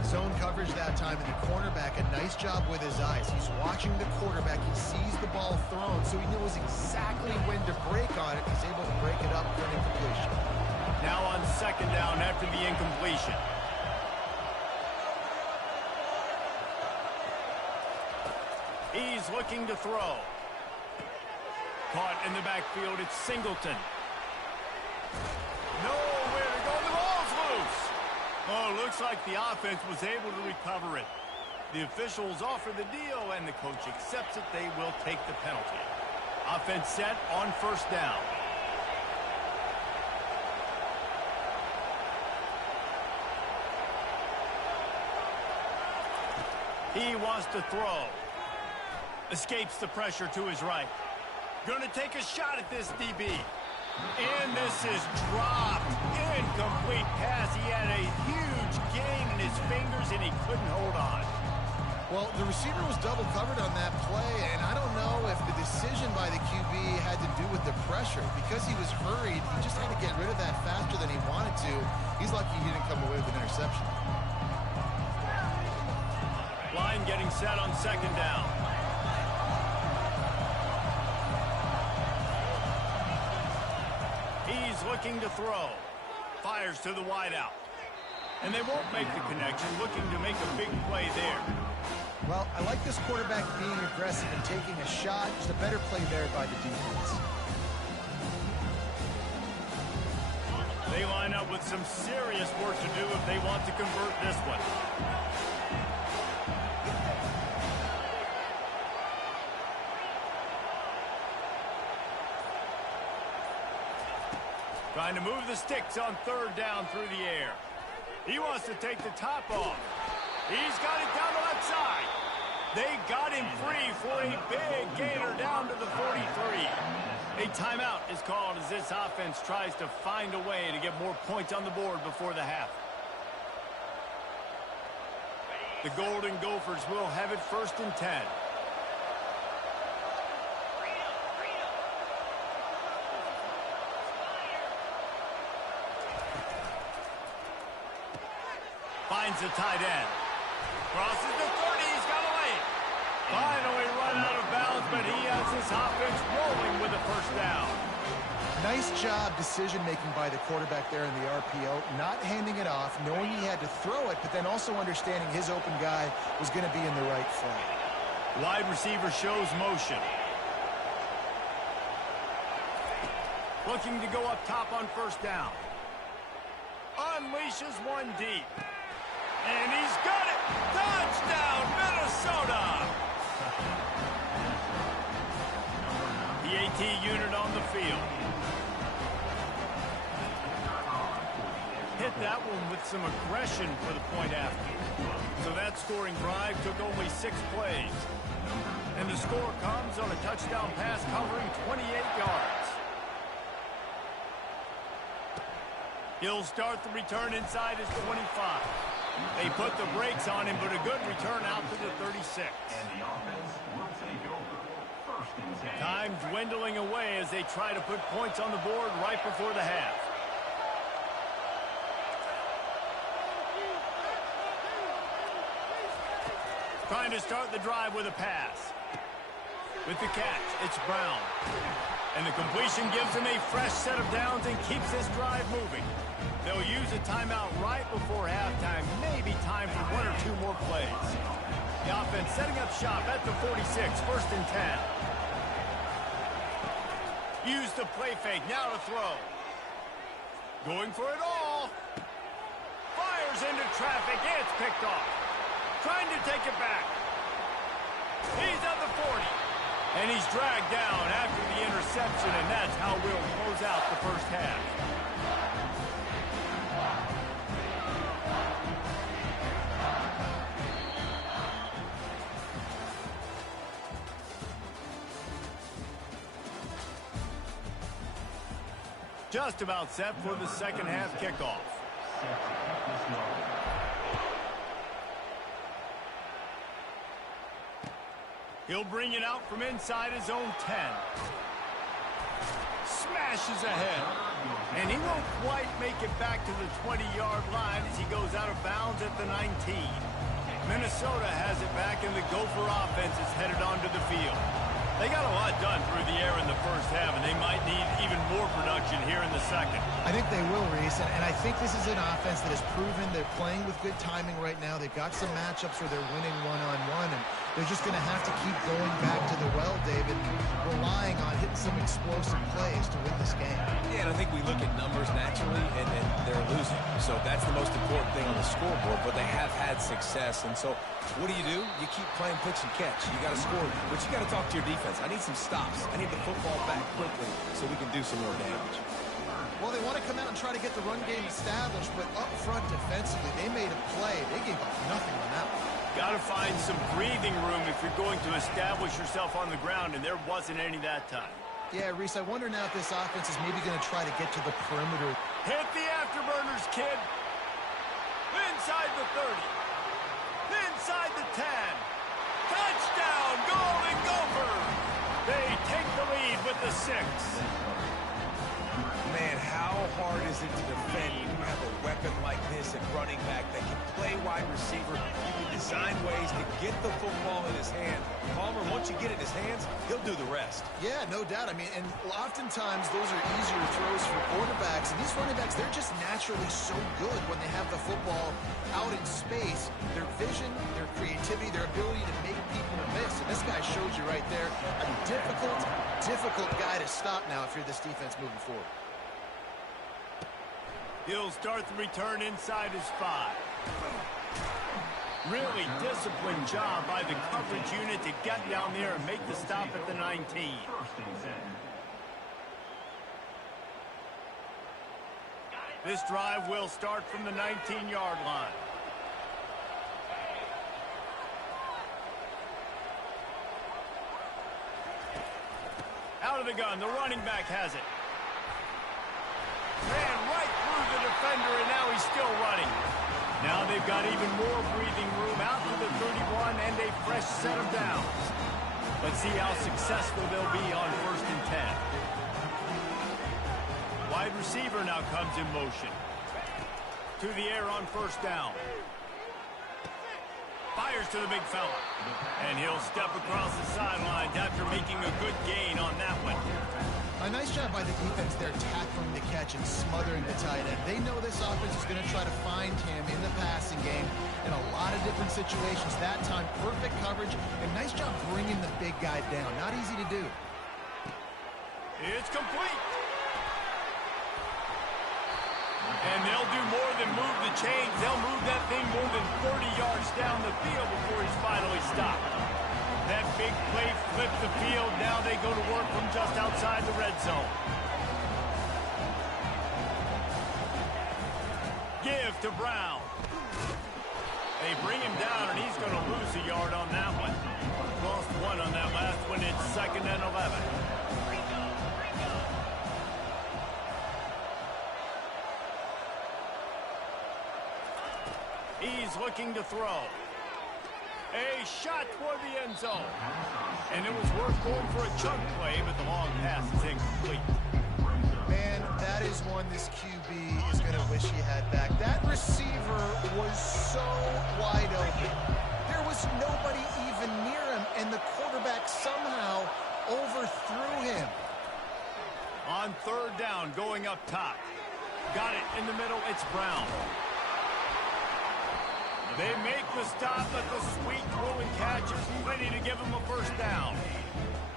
Zone coverage that time, and the cornerback, a nice job with his eyes. He's watching the quarterback. He sees the ball thrown, so he knows exactly when to break on it. He's able to break it up for an incompletion. Now on 2nd down after the incompletion. He's looking to throw. Caught in the backfield, it's Singleton. Nowhere to go, the ball's loose. Oh, looks like the offense was able to recover it. The officials offer the deal, and the coach accepts it. They will take the penalty. Offense set on 1st down. He wants to throw. Escapes the pressure to his right. Gonna take a shot at this DB. And this is dropped. Incomplete pass. He had a huge gain in his fingers, and he couldn't hold on. Well, the receiver was double covered on that play, and I don't know if the decision by the QB had to do with the pressure. Because he was hurried, he just had to get rid of that faster than he wanted to. He's lucky he didn't come away with an interception. Line getting set on second down. He's looking to throw. Fires to the wideout. And they won't make the connection, looking to make a big play there. Well, I like this quarterback being aggressive and taking a shot. Just a better play there by the defense. They line up with some serious work to do if they want to convert this one. Trying to move the sticks on third down through the air. He wants to take the top off. He's got it down the left side. They got him free for a big gainer down to the 43. A timeout is called as this offense tries to find a way to get more points on the board before the half. The Golden Gophers will have it 1st and 10. Finds the tight end. Crosses the 30. He's got a lane. Finally run out of bounds, but he has his offense rolling with a 1st down. Nice job decision-making by the quarterback there in the RPO. Not handing it off, knowing he had to throw it, but then also understanding his open guy was going to be in the right flat. Wide receiver shows motion. Looking to go up top on 1st down. Unleashes one deep. And he's got it! Touchdown, Minnesota! The AT unit on the field. Hit that one with some aggression for the point after. So that scoring drive took only 6 plays. And the score comes on a touchdown pass covering 28 yards. He'll start the return inside his 25. They put the brakes on him, but a good return out to the 36. And the offense will take over. 1st and 10. Time dwindling away as they try to put points on the board right before the half. Trying to start the drive with a pass. With the catch, it's Brown. And the completion gives him a fresh set of downs and keeps this drive moving. They'll use a timeout right before halftime. Maybe time for 1 or 2 more plays. The offense setting up shop at the 46, 1st and 10. Use the play fake, now to throw. Going for it all. Fires into traffic, it's picked off. Trying to take it back. He's at the 40. And he's dragged down after the interception, and that's how we'll close out the 1st half. Just about set for the 2nd half kickoff. He'll bring it out from inside his own 10. Smashes ahead. And he won't quite make it back to the 20-yard line as he goes out of bounds at the 19. Minnesota has it back, and the Gopher offense is headed onto the field. They got a lot done through the air in the 1st half, and they might need even more production here in the 2nd. I think they will, Reese, and I think this is an offense that has proven they're playing with good timing right now. They've got some matchups where they're winning one-on-one, and they're just going to have to keep going back to the well, David, relying on hitting some explosive plays to win this game. Yeah, and I think we look at numbers naturally, and they're losing. So that's the most important thing on the scoreboard, but they have had success. And so what do? You keep playing pitch and catch. You got to score, but you got to talk to your defense. I need some stops. I need the football back quickly so we can do some more damage. Well, they want to come out and try to get the run game established, but up front defensively, they made a play. They gave up nothing on that one. Got to find some breathing room if you're going to establish yourself on the ground, and there wasn't any that time. Yeah, Reese, I wonder now if this offense is maybe going to try to get to the perimeter. Hit the afterburners, kid. Inside the 30. Inside the 10. Touchdown, Golden Gophers! They take the lead with the 6. Man, how hard is it to defend when you have a weapon like this at running back that can play wide receiver? You can design ways to get the football in his hand. Palmer, once you get it in his hands, he'll do the rest. Yeah, no doubt. I mean, and oftentimes those are easier throws for quarterbacks. And these running backs, they're just naturally so good when they have the football out in space. Their vision, their creativity, their ability to make people miss. And this guy shows you right there a difficult guy to stop now if you're this defense moving forward. He'll start the return inside his 5. Really disciplined job by the coverage unit to get down there and make the stop at the 19. This drive will start from the 19-yard line. Out of the gun, the running back has it. Ran right through the defender, and now he's still running. Now they've got even more breathing room out to the 31 and a fresh set of downs. Let's see how successful they'll be on 1st and 10. Wide receiver now comes in motion. To the air on 1st down. Fires to the big fella. And he'll step across the sidelines after making a good gain on that one. A nice job by the defense there tackling the catch and smothering the tight end. They know this offense is going to try to find him in the passing game in a lot of different situations. That time, perfect coverage, and nice job bringing the big guy down. Not easy to do. It's complete. And they'll do more than move the chains. They'll move that thing more than 30 yards down the field before he's finally stopped. That big play flipped the field. Now they go to work from just outside the red zone. Give to Brown. They bring him down, and he's going to lose a yard on that one. Lost 1 on that last one. It's 2nd and 11. He's looking to throw. A shot toward the end zone. And it was worth going for a chunk play, but the long pass is incomplete. Man, that is one this QB is going to wish he had back. That receiver was so wide open. There was nobody even near him, and the quarterback somehow overthrew him. On 3rd down, going up top. Got it in the middle. It's Brown. They make the stop, but the sweet throw and catch is plenty to give him a 1st down.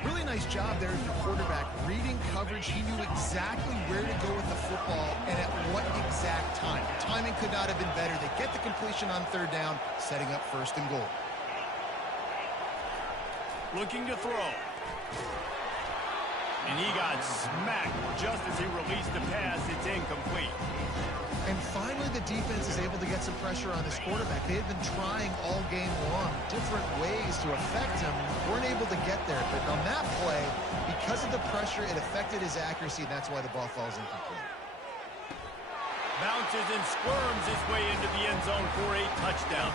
Really nice job there as the quarterback. Reading coverage, he knew exactly where to go with the football and at what exact time. Timing could not have been better. They get the completion on 3rd down, setting up 1st and goal. Looking to throw. And he got smacked just as he released the pass. It's incomplete. And finally, the defense is able to get some pressure on this quarterback. They had been trying all game long different ways to affect him. Weren't able to get there. But on that play, because of the pressure, it affected his accuracy, and that's why the ball falls incomplete. Bounces and squirms his way into the end zone for a touchdown.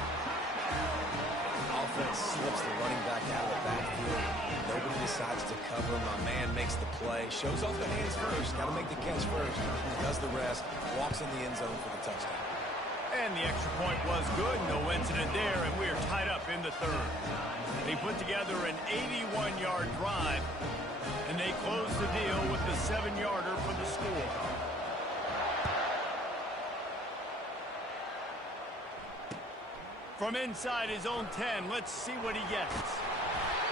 Offense slips the running back out of the backfield. Nobody decides to cover him. My man makes the play. Shows off the hands first. Got to make the catch first. Does the rest. Walks in the end zone for the touchdown. And the extra point was good. No incident there, and we're tied up in the 3rd. They put together an 81-yard drive, and they close the deal with the 7-yarder for the score. From inside his own 10, let's see what he gets.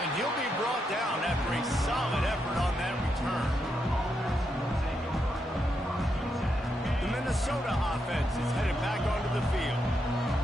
And he'll be brought down after a solid effort on that return. The Minnesota offense is headed back onto the field.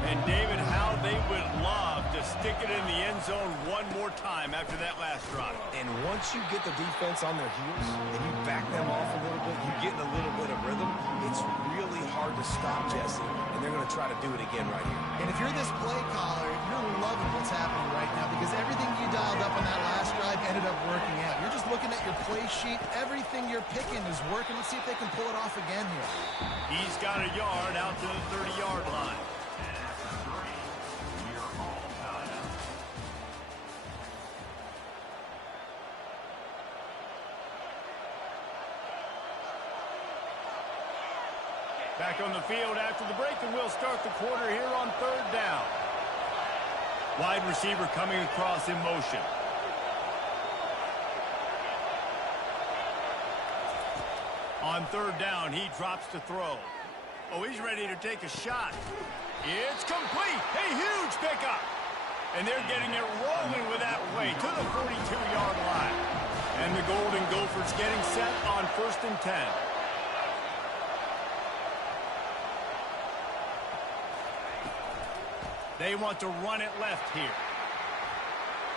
And David, how they would love to stick it in the end zone one more time after that last drive. And once you get the defense on their heels and you back them off a little bit, you get in a little bit of rhythm, it's really hard to stop, Jesse. And they're going to try to do it again right here. And if you're this play caller, you're loving what's happening right now because everything you dialed up on that last drive ended up working out. You're just looking at your play sheet. Everything you're picking is working. Let's see if they can pull it off again here. He's got a yard out to the 30-yard line. Back on the field after the break, and we'll start the quarter here on 3rd down. Wide receiver coming across in motion. On 3rd down, he drops to throw. Oh, he's ready to take a shot. It's complete. A huge pickup. And they're getting it rolling with that play to the 42-yard line. And the Golden Gophers getting set on 1st and 10. They want to run it left here.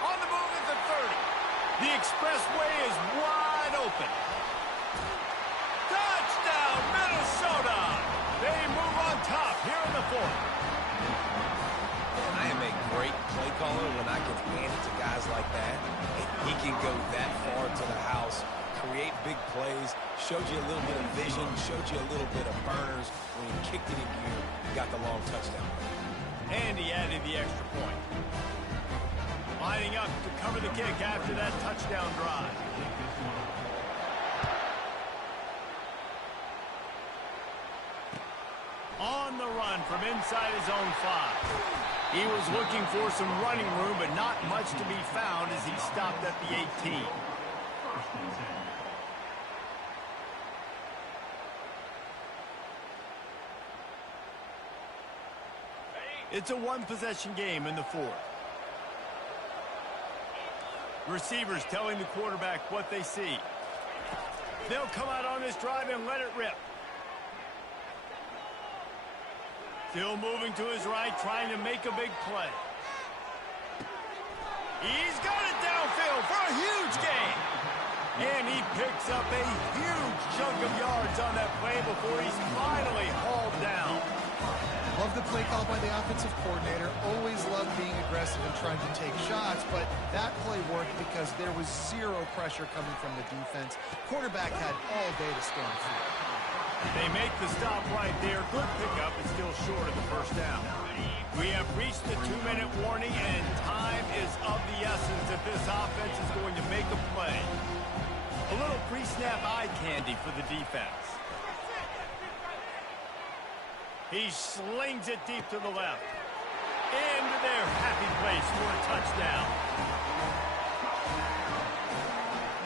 On the move at the 30. The expressway is wide open. Touchdown, Minnesota! They move on top here in the 4th. I am a great play caller when I can hand it to guys like that. And he can go that far to the house, create big plays, showed you a little bit of vision, showed you a little bit of burners. When he kicked it in gear, he got the long touchdown. And he added the extra point. Lining up to cover the kick after that touchdown drive. On the run from inside his own 5. He was looking for some running room, but not much to be found as he stopped at the 18. It's a one-possession game in the 4th. Receivers telling the quarterback what they see. They'll come out on this drive and let it rip. Still moving to his right, trying to make a big play. He's got it downfield for a huge gain. And he picks up a huge chunk of yards on that play before he's finally hauled down. Love the play call by the offensive coordinator. Always love being aggressive and trying to take shots, but that play worked because there was zero pressure coming from the defense. Quarterback had all day to stand through. They make the stop right there. Good pickup, but still short of the 1st down. We have reached the 2-minute warning, and time is of the essence if this offense is going to make a play. A little pre-snap eye candy for the defense. He slings it deep to the left. Into their happy place for a touchdown.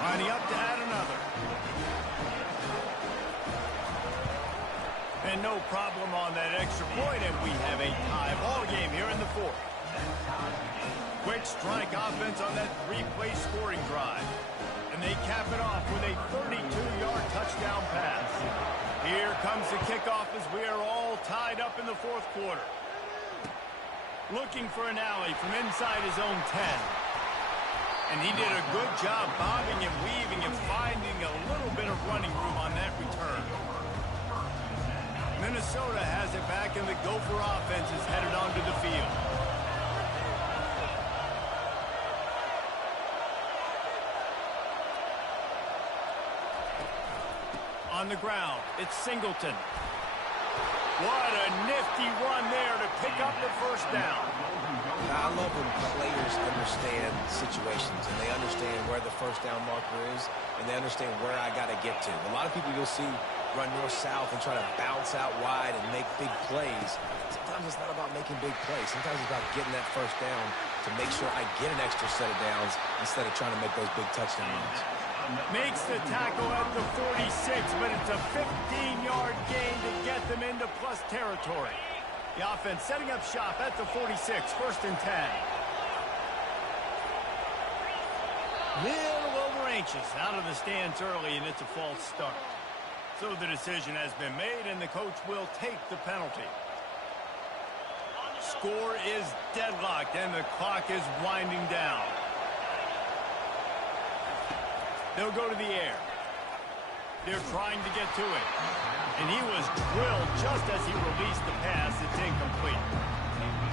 Lining up to add another. And no problem on that extra point, and we have a tie ball game here in the 4th. Quick strike offense on that 3-play scoring drive. And they cap it off with a 32-yard touchdown pass. Here comes the kickoff as we are all tied up in the 4th quarter. Looking for an alley from inside his own 10. And he did a good job bobbing and weaving and finding a little bit of running room on that return. Minnesota has it back, and the Gopher offense is headed onto the field. On the ground, it's Singleton. What a nifty run there to pick up the 1st down. I love when players understand situations, and they understand where the 1st down marker is, and they understand where I got to get to. A lot of people you'll see run north-south and try to bounce out wide and make big plays. Sometimes it's not about making big plays. Sometimes it's about getting that 1st down to make sure I get an extra set of downs instead of trying to make those big touchdown runs. Makes the tackle at the 46, but it's a 15-yard gain to get them into plus territory. The offense setting up shop at the 46, 1st and 10. Little over anxious out of the stands early, and it's a false start. So the decision has been made, and the coach will take the penalty. Score is deadlocked, and the clock is winding down. They'll go to the air. They're trying to get to it. And he was drilled just as he released the pass. It's incomplete.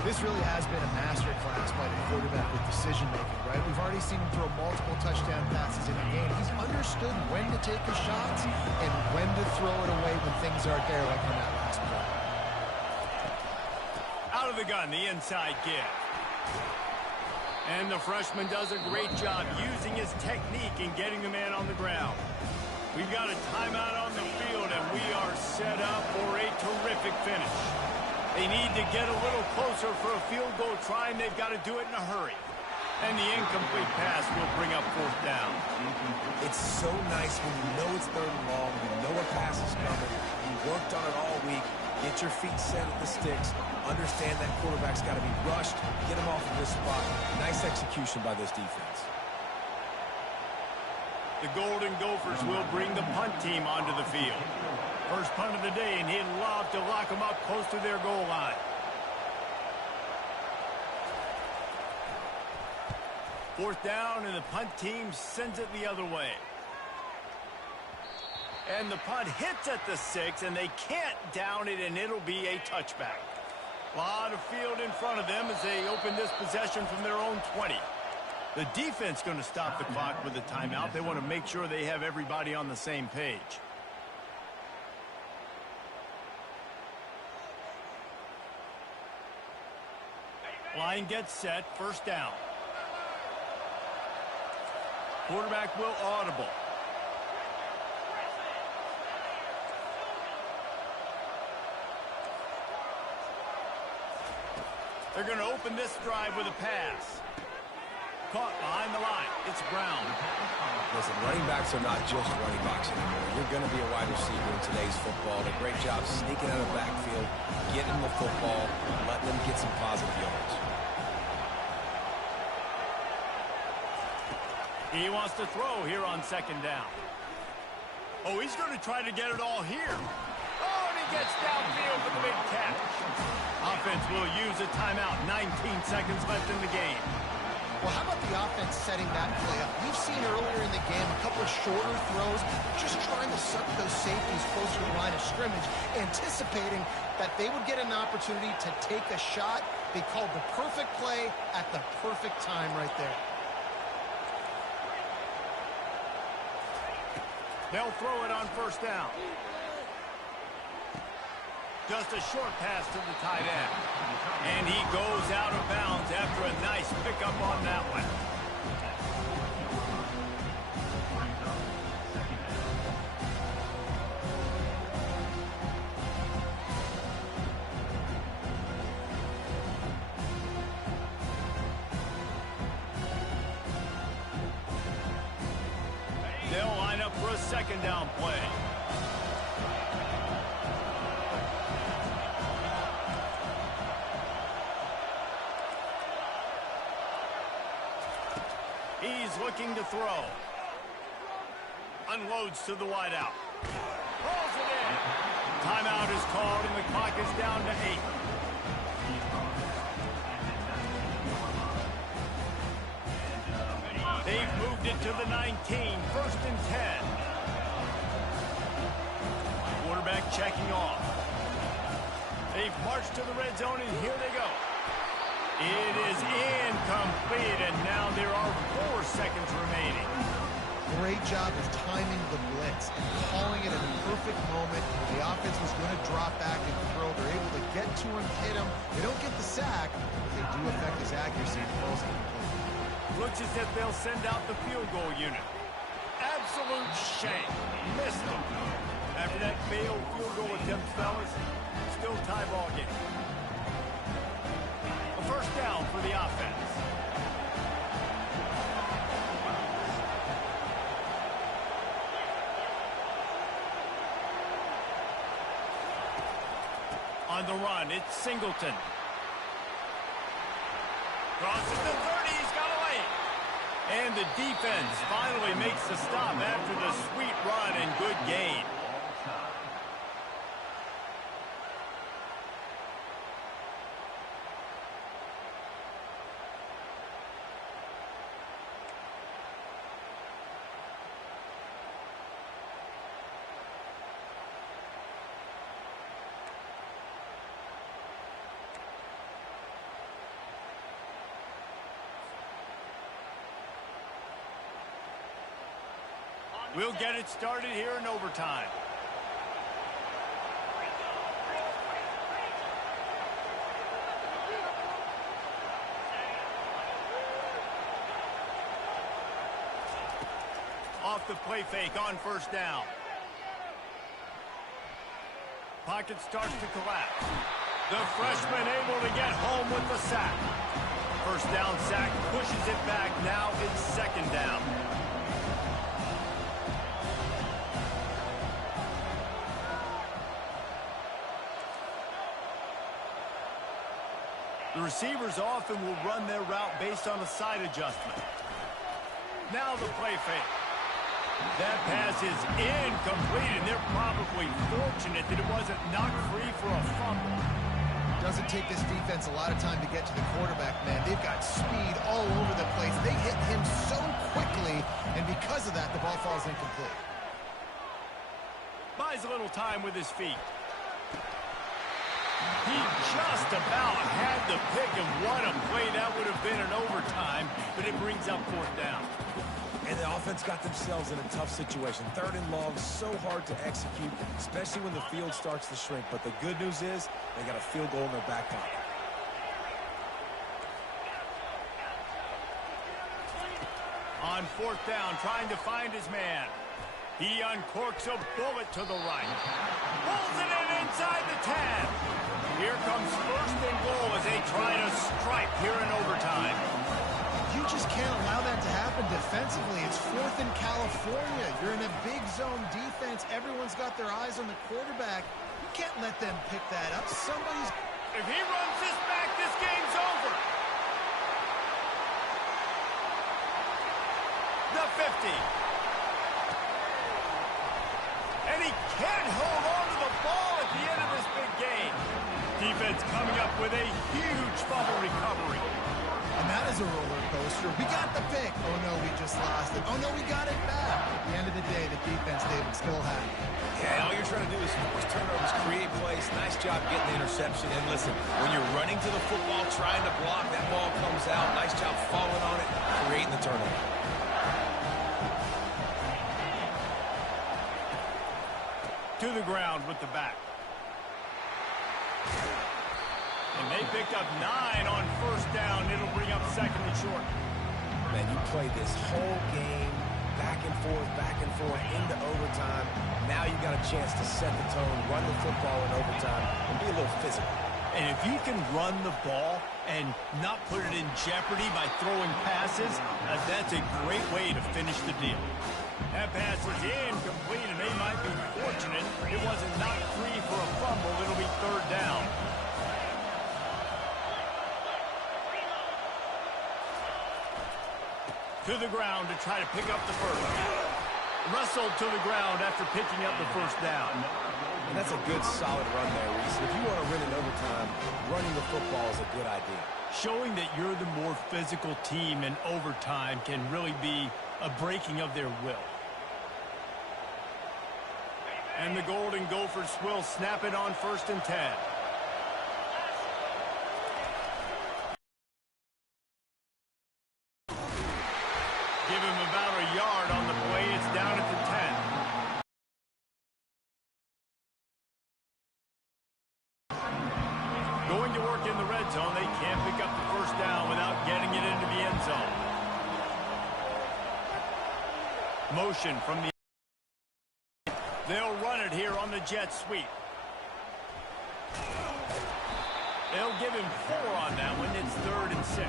This really has been a master class by the quarterback with decision-making, right? We've already seen him throw multiple touchdown passes in a game. He's understood when to take his shots and when to throw it away when things aren't there, like on that last play. Out of the gun, the inside give. And the freshman does a great job using his technique and getting the man on the ground. We've got a timeout on the field, and we are set up for a perfect finish. They need to get a little closer for a field goal try, and they've got to do it in a hurry. And the incomplete pass will bring up fourth down. It's so nice when you know it's third and long, you know a pass is coming, you worked on it all week, get your feet set at the sticks, understand that quarterback's got to be rushed, get him off of this spot. Nice execution by this defense. The Golden Gophers will bring the punt team onto the field. First punt of the day, and he'd love to lock them up close to their goal line. Fourth down, and the punt team sends it the other way. And the punt hits at the 6, and they can't down it, and it'll be a touchback. A lot of field in front of them as they open this possession from their own 20. The defense going to stop the clock with a timeout. They want to make sure they have everybody on the same page. Line gets set, first down. Quarterback will audible. They're going to open this drive with a pass. Caught behind the line. It's Brown. Listen, running backs are not just running backs anymore. You're going to be a wide receiver in today's football. A great job sneaking out of the backfield, getting the football, letting them get some positive yards. He wants to throw here on second down. Oh, he's going to try to get it all here. Oh, and he gets downfield for the big catch. Offense will use a timeout. 19 seconds left in the game. Well, how about the offense setting that play up? We've seen earlier in the game a couple of shorter throws, just trying to suck those safeties closer to the line of scrimmage, anticipating that they would get an opportunity to take a shot. They called the perfect play at the perfect time right there. They'll throw it on first down. Just a short pass to the tight end. And he goes out of bounds after a nice pickup on that one. They'll line up for a second down play. He's looking to throw. Unloads to the wideout. Pulls it in. Timeout is called, and the clock is down to 8. They've moved it to the 19, first and 10. Quarterback checking off. They've marched to the red zone, and here they go. It is incomplete, and now there are 4 seconds remaining. Great job of timing the blitz and calling it at a perfect moment. The offense was going to drop back and throw. They're able to get to him, hit him. They don't get the sack, but they do affect his accuracy and throws it complete. Looks as if they'll send out the field goal unit. Absolute shame. Missed him. After that failed field goal attempt, fellas, still tie ball game. A first down for the offense. On the run, it's Singleton. Crosses the 30, he's got a lane. And the defense finally makes the stop after the sweet run and good gain. We'll get it started here in overtime. Off the play fake on first down. pocket starts to collapse. The freshman able to get home with the sack. First down sack, pushes it back. Now it's second down. The receivers often will run their route based on a side adjustment. Now the play fake. That pass is incomplete, and they're probably fortunate that it wasn't knocked free for a fumble. Doesn't take this defense a lot of time to get to the quarterback, man. They've got speed all over the place. They hit him so quickly, and because of that, the ball falls incomplete. Buys a little time with his feet. He just about had the pick, and what a play that would have been in overtime, but it brings up fourth down. And the offense got themselves in a tough situation. Third and long, so hard to execute, especially when the field starts to shrink. But the good news is they got a field goal in their back pocket. On fourth down, trying to find his man. He uncorks a bullet to the right. Pulls it in inside the 10. Here comes first and goal as they try to strike here in overtime. You just can't allow that to happen defensively. It's fourth in California. You're in a big zone defense. Everyone's got their eyes on the quarterback. You can't let them pick that up. Somebody's... If he runs this back, this game's over. The 50. And he can't hold on to the ball at the end of this big game. Defense coming up with a huge fumble recovery. And that is a roller coaster. We got the pick. Oh, no, we just lost it. Oh, no, we got it back. At the end of the day, the defense, David, still had it. Yeah, all you're trying to do is force turnovers, create plays. Nice job getting the interception. And listen, when you're running to the football, trying to block, that ball comes out. Nice job falling on it, creating the turnover. To the ground with the back. And they picked up 9 on first down. It'll bring up second and short. Man, you play this whole game back and forth into overtime. Now you got a chance to set the tone, run the football in overtime, and be a little physical. And if you can run the ball and not put it in jeopardy by throwing passes, that's a great way to finish the deal. That pass is incomplete, and they might be fortunate it wasn't knocked free for a fumble. It'll be third down. To the ground to try to pick up the first. Russell to the ground after picking up the first down. And that's a good, solid run there, Reese. If you want to win in overtime, running the football is a good idea. Showing that you're the more physical team in overtime can really be a breaking of their will. And the Golden Gophers will snap it on first and 10. Give him about a yard on the play. It's down at the 10. Going to work in the red zone. They can't pick up the first down without getting it into the end zone. Motion from the... They'll run it here on the jet sweep. They'll give him 4 on that one. It's 3rd and 6.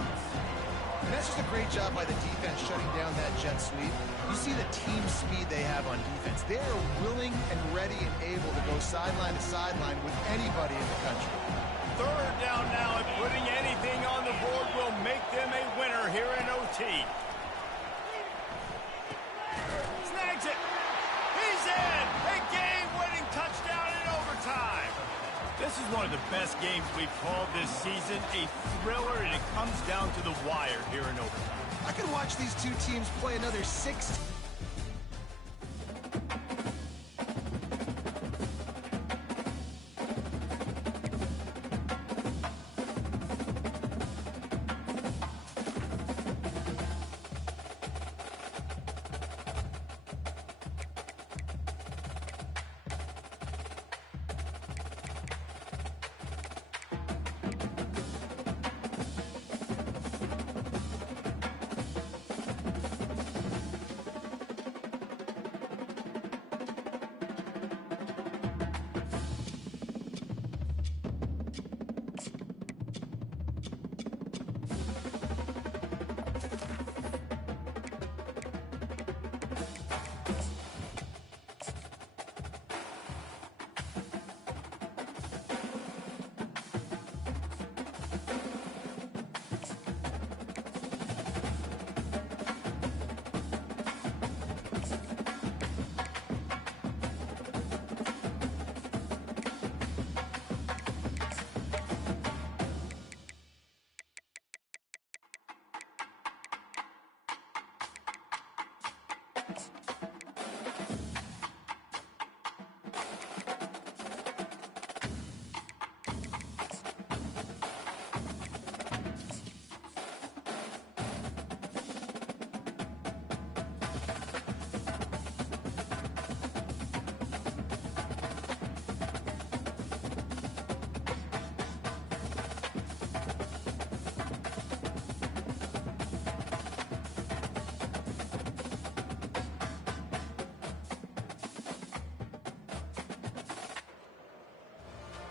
And that's just a great job by the defense shutting down that jet sweep. You see the team speed they have on defense. They are willing and ready and able to go sideline to sideline with anybody in the country. Third down now, and putting anything on the board will make them a winner here in OT. Snags it. He's in. A game-winning touchdown in overtime. This is one of the best games we've called this season. A thriller, and it comes down to the wire here in overtime. I could watch these two teams play another 6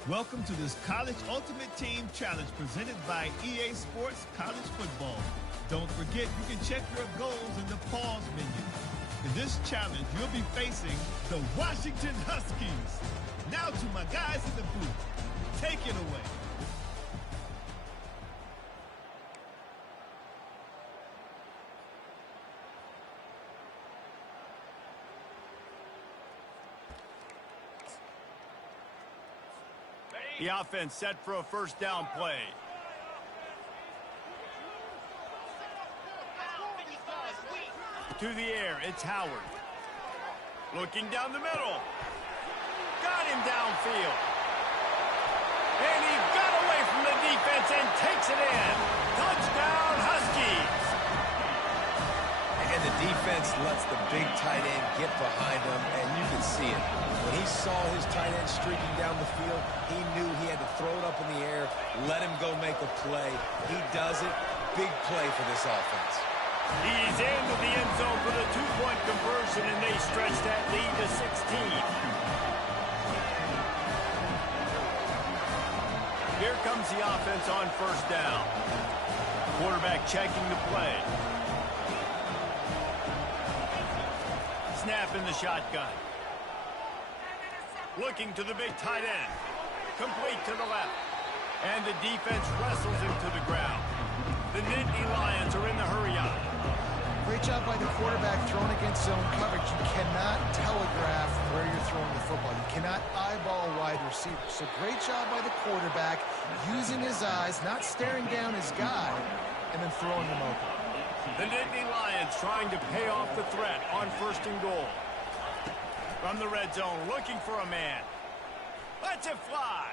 Welcome to this College Ultimate Team Challenge presented by EA Sports College Football. Don't forget, you can check your goals in the pause menu. In this challenge, you'll be facing the Washington Huskies. Now to my guys in the booth. Take it away. The offense set for a first down play. To the air, it's Howard. Looking down the middle. Got him downfield. And he got away from the defense and takes it in. Touchdown, Huskies. And the defense lets the big tight end get behind him, and you can see it. When he saw his tight end streaking down the field, he knew he had to throw it up in the air, let him go make a play. He does it. Big play for this offense. He's into the end zone for the two-point conversion, and they stretch that lead to 16. Here comes the offense on first down. Quarterback checking the play. Snap in the shotgun. Looking to the big tight end. Complete to the left. And the defense wrestles him to the ground. The Nittany Lions are in the hurry-up. Great job by the quarterback throwing against zone coverage. You cannot telegraph where you're throwing the football. You cannot eyeball wide receivers. So great job by the quarterback using his eyes, not staring down his guy, and then throwing him open. The Nittany Lions trying to pay off the threat on first and goal. From the red zone, looking for a man. Lets it fly.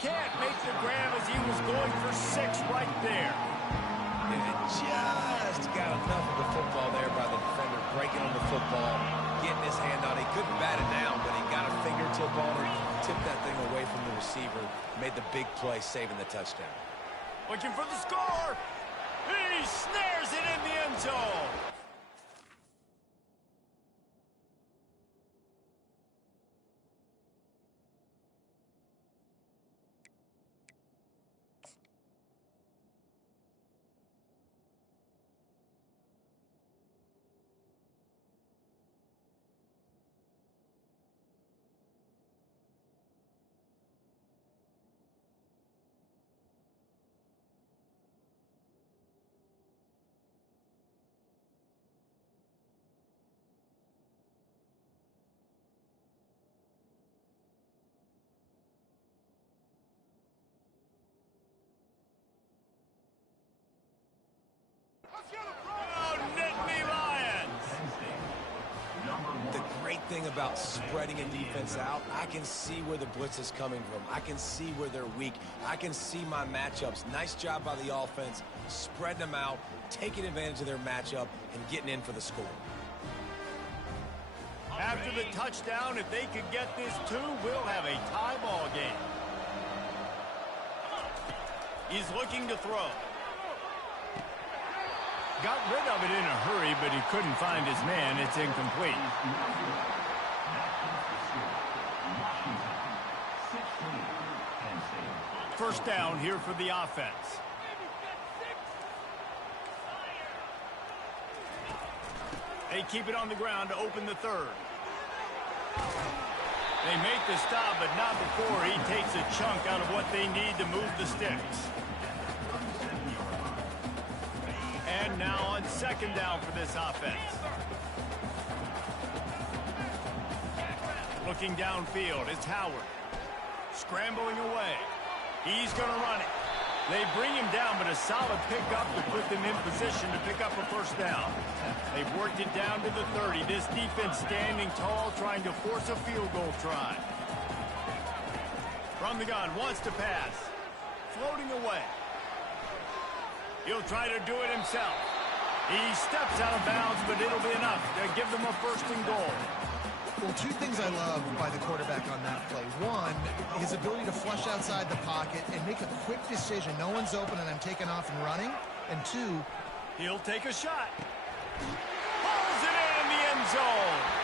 Can't make the grab as he was going for 6 right there. And just got enough of the football there by the defender, breaking on the football, getting his hand on it. He couldn't bat it down, but he got a fingertip on it, tipped that thing away from the receiver, made the big play, saving the touchdown. Looking for the score. He snares it in the end zone. Oh, Nittany Lions. The great thing about spreading a defense out, I can see where the blitz is coming from. I can see where they're weak. I can see my matchups. Nice job by the offense, spreading them out, taking advantage of their matchup, and getting in for the score. After the touchdown, if they could get this too, we'll have a tie ball game. He's looking to throw. Got rid of it in a hurry, but he couldn't find his man. It's incomplete. First down here for the offense. They keep it on the ground to open the third. They make the stop, but not before he takes a chunk out of what they need to move the sticks. And now on second down for this offense. Looking downfield, it's Howard. Scrambling away. He's going to run it. They bring him down, but a solid pickup to put them in position to pick up a first down. They've worked it down to the 30. This defense standing tall, trying to force a field goal try. From the gun, wants to pass. Floating away. He'll try to do it himself. He steps out of bounds, but it'll be enough to give them a first and goal. Well, 2 things I love by the quarterback on that play. 1, his ability to flush outside the pocket and make a quick decision. No one's open and I'm taking off and running. And 2, he'll take a shot. Pulls it in the end zone.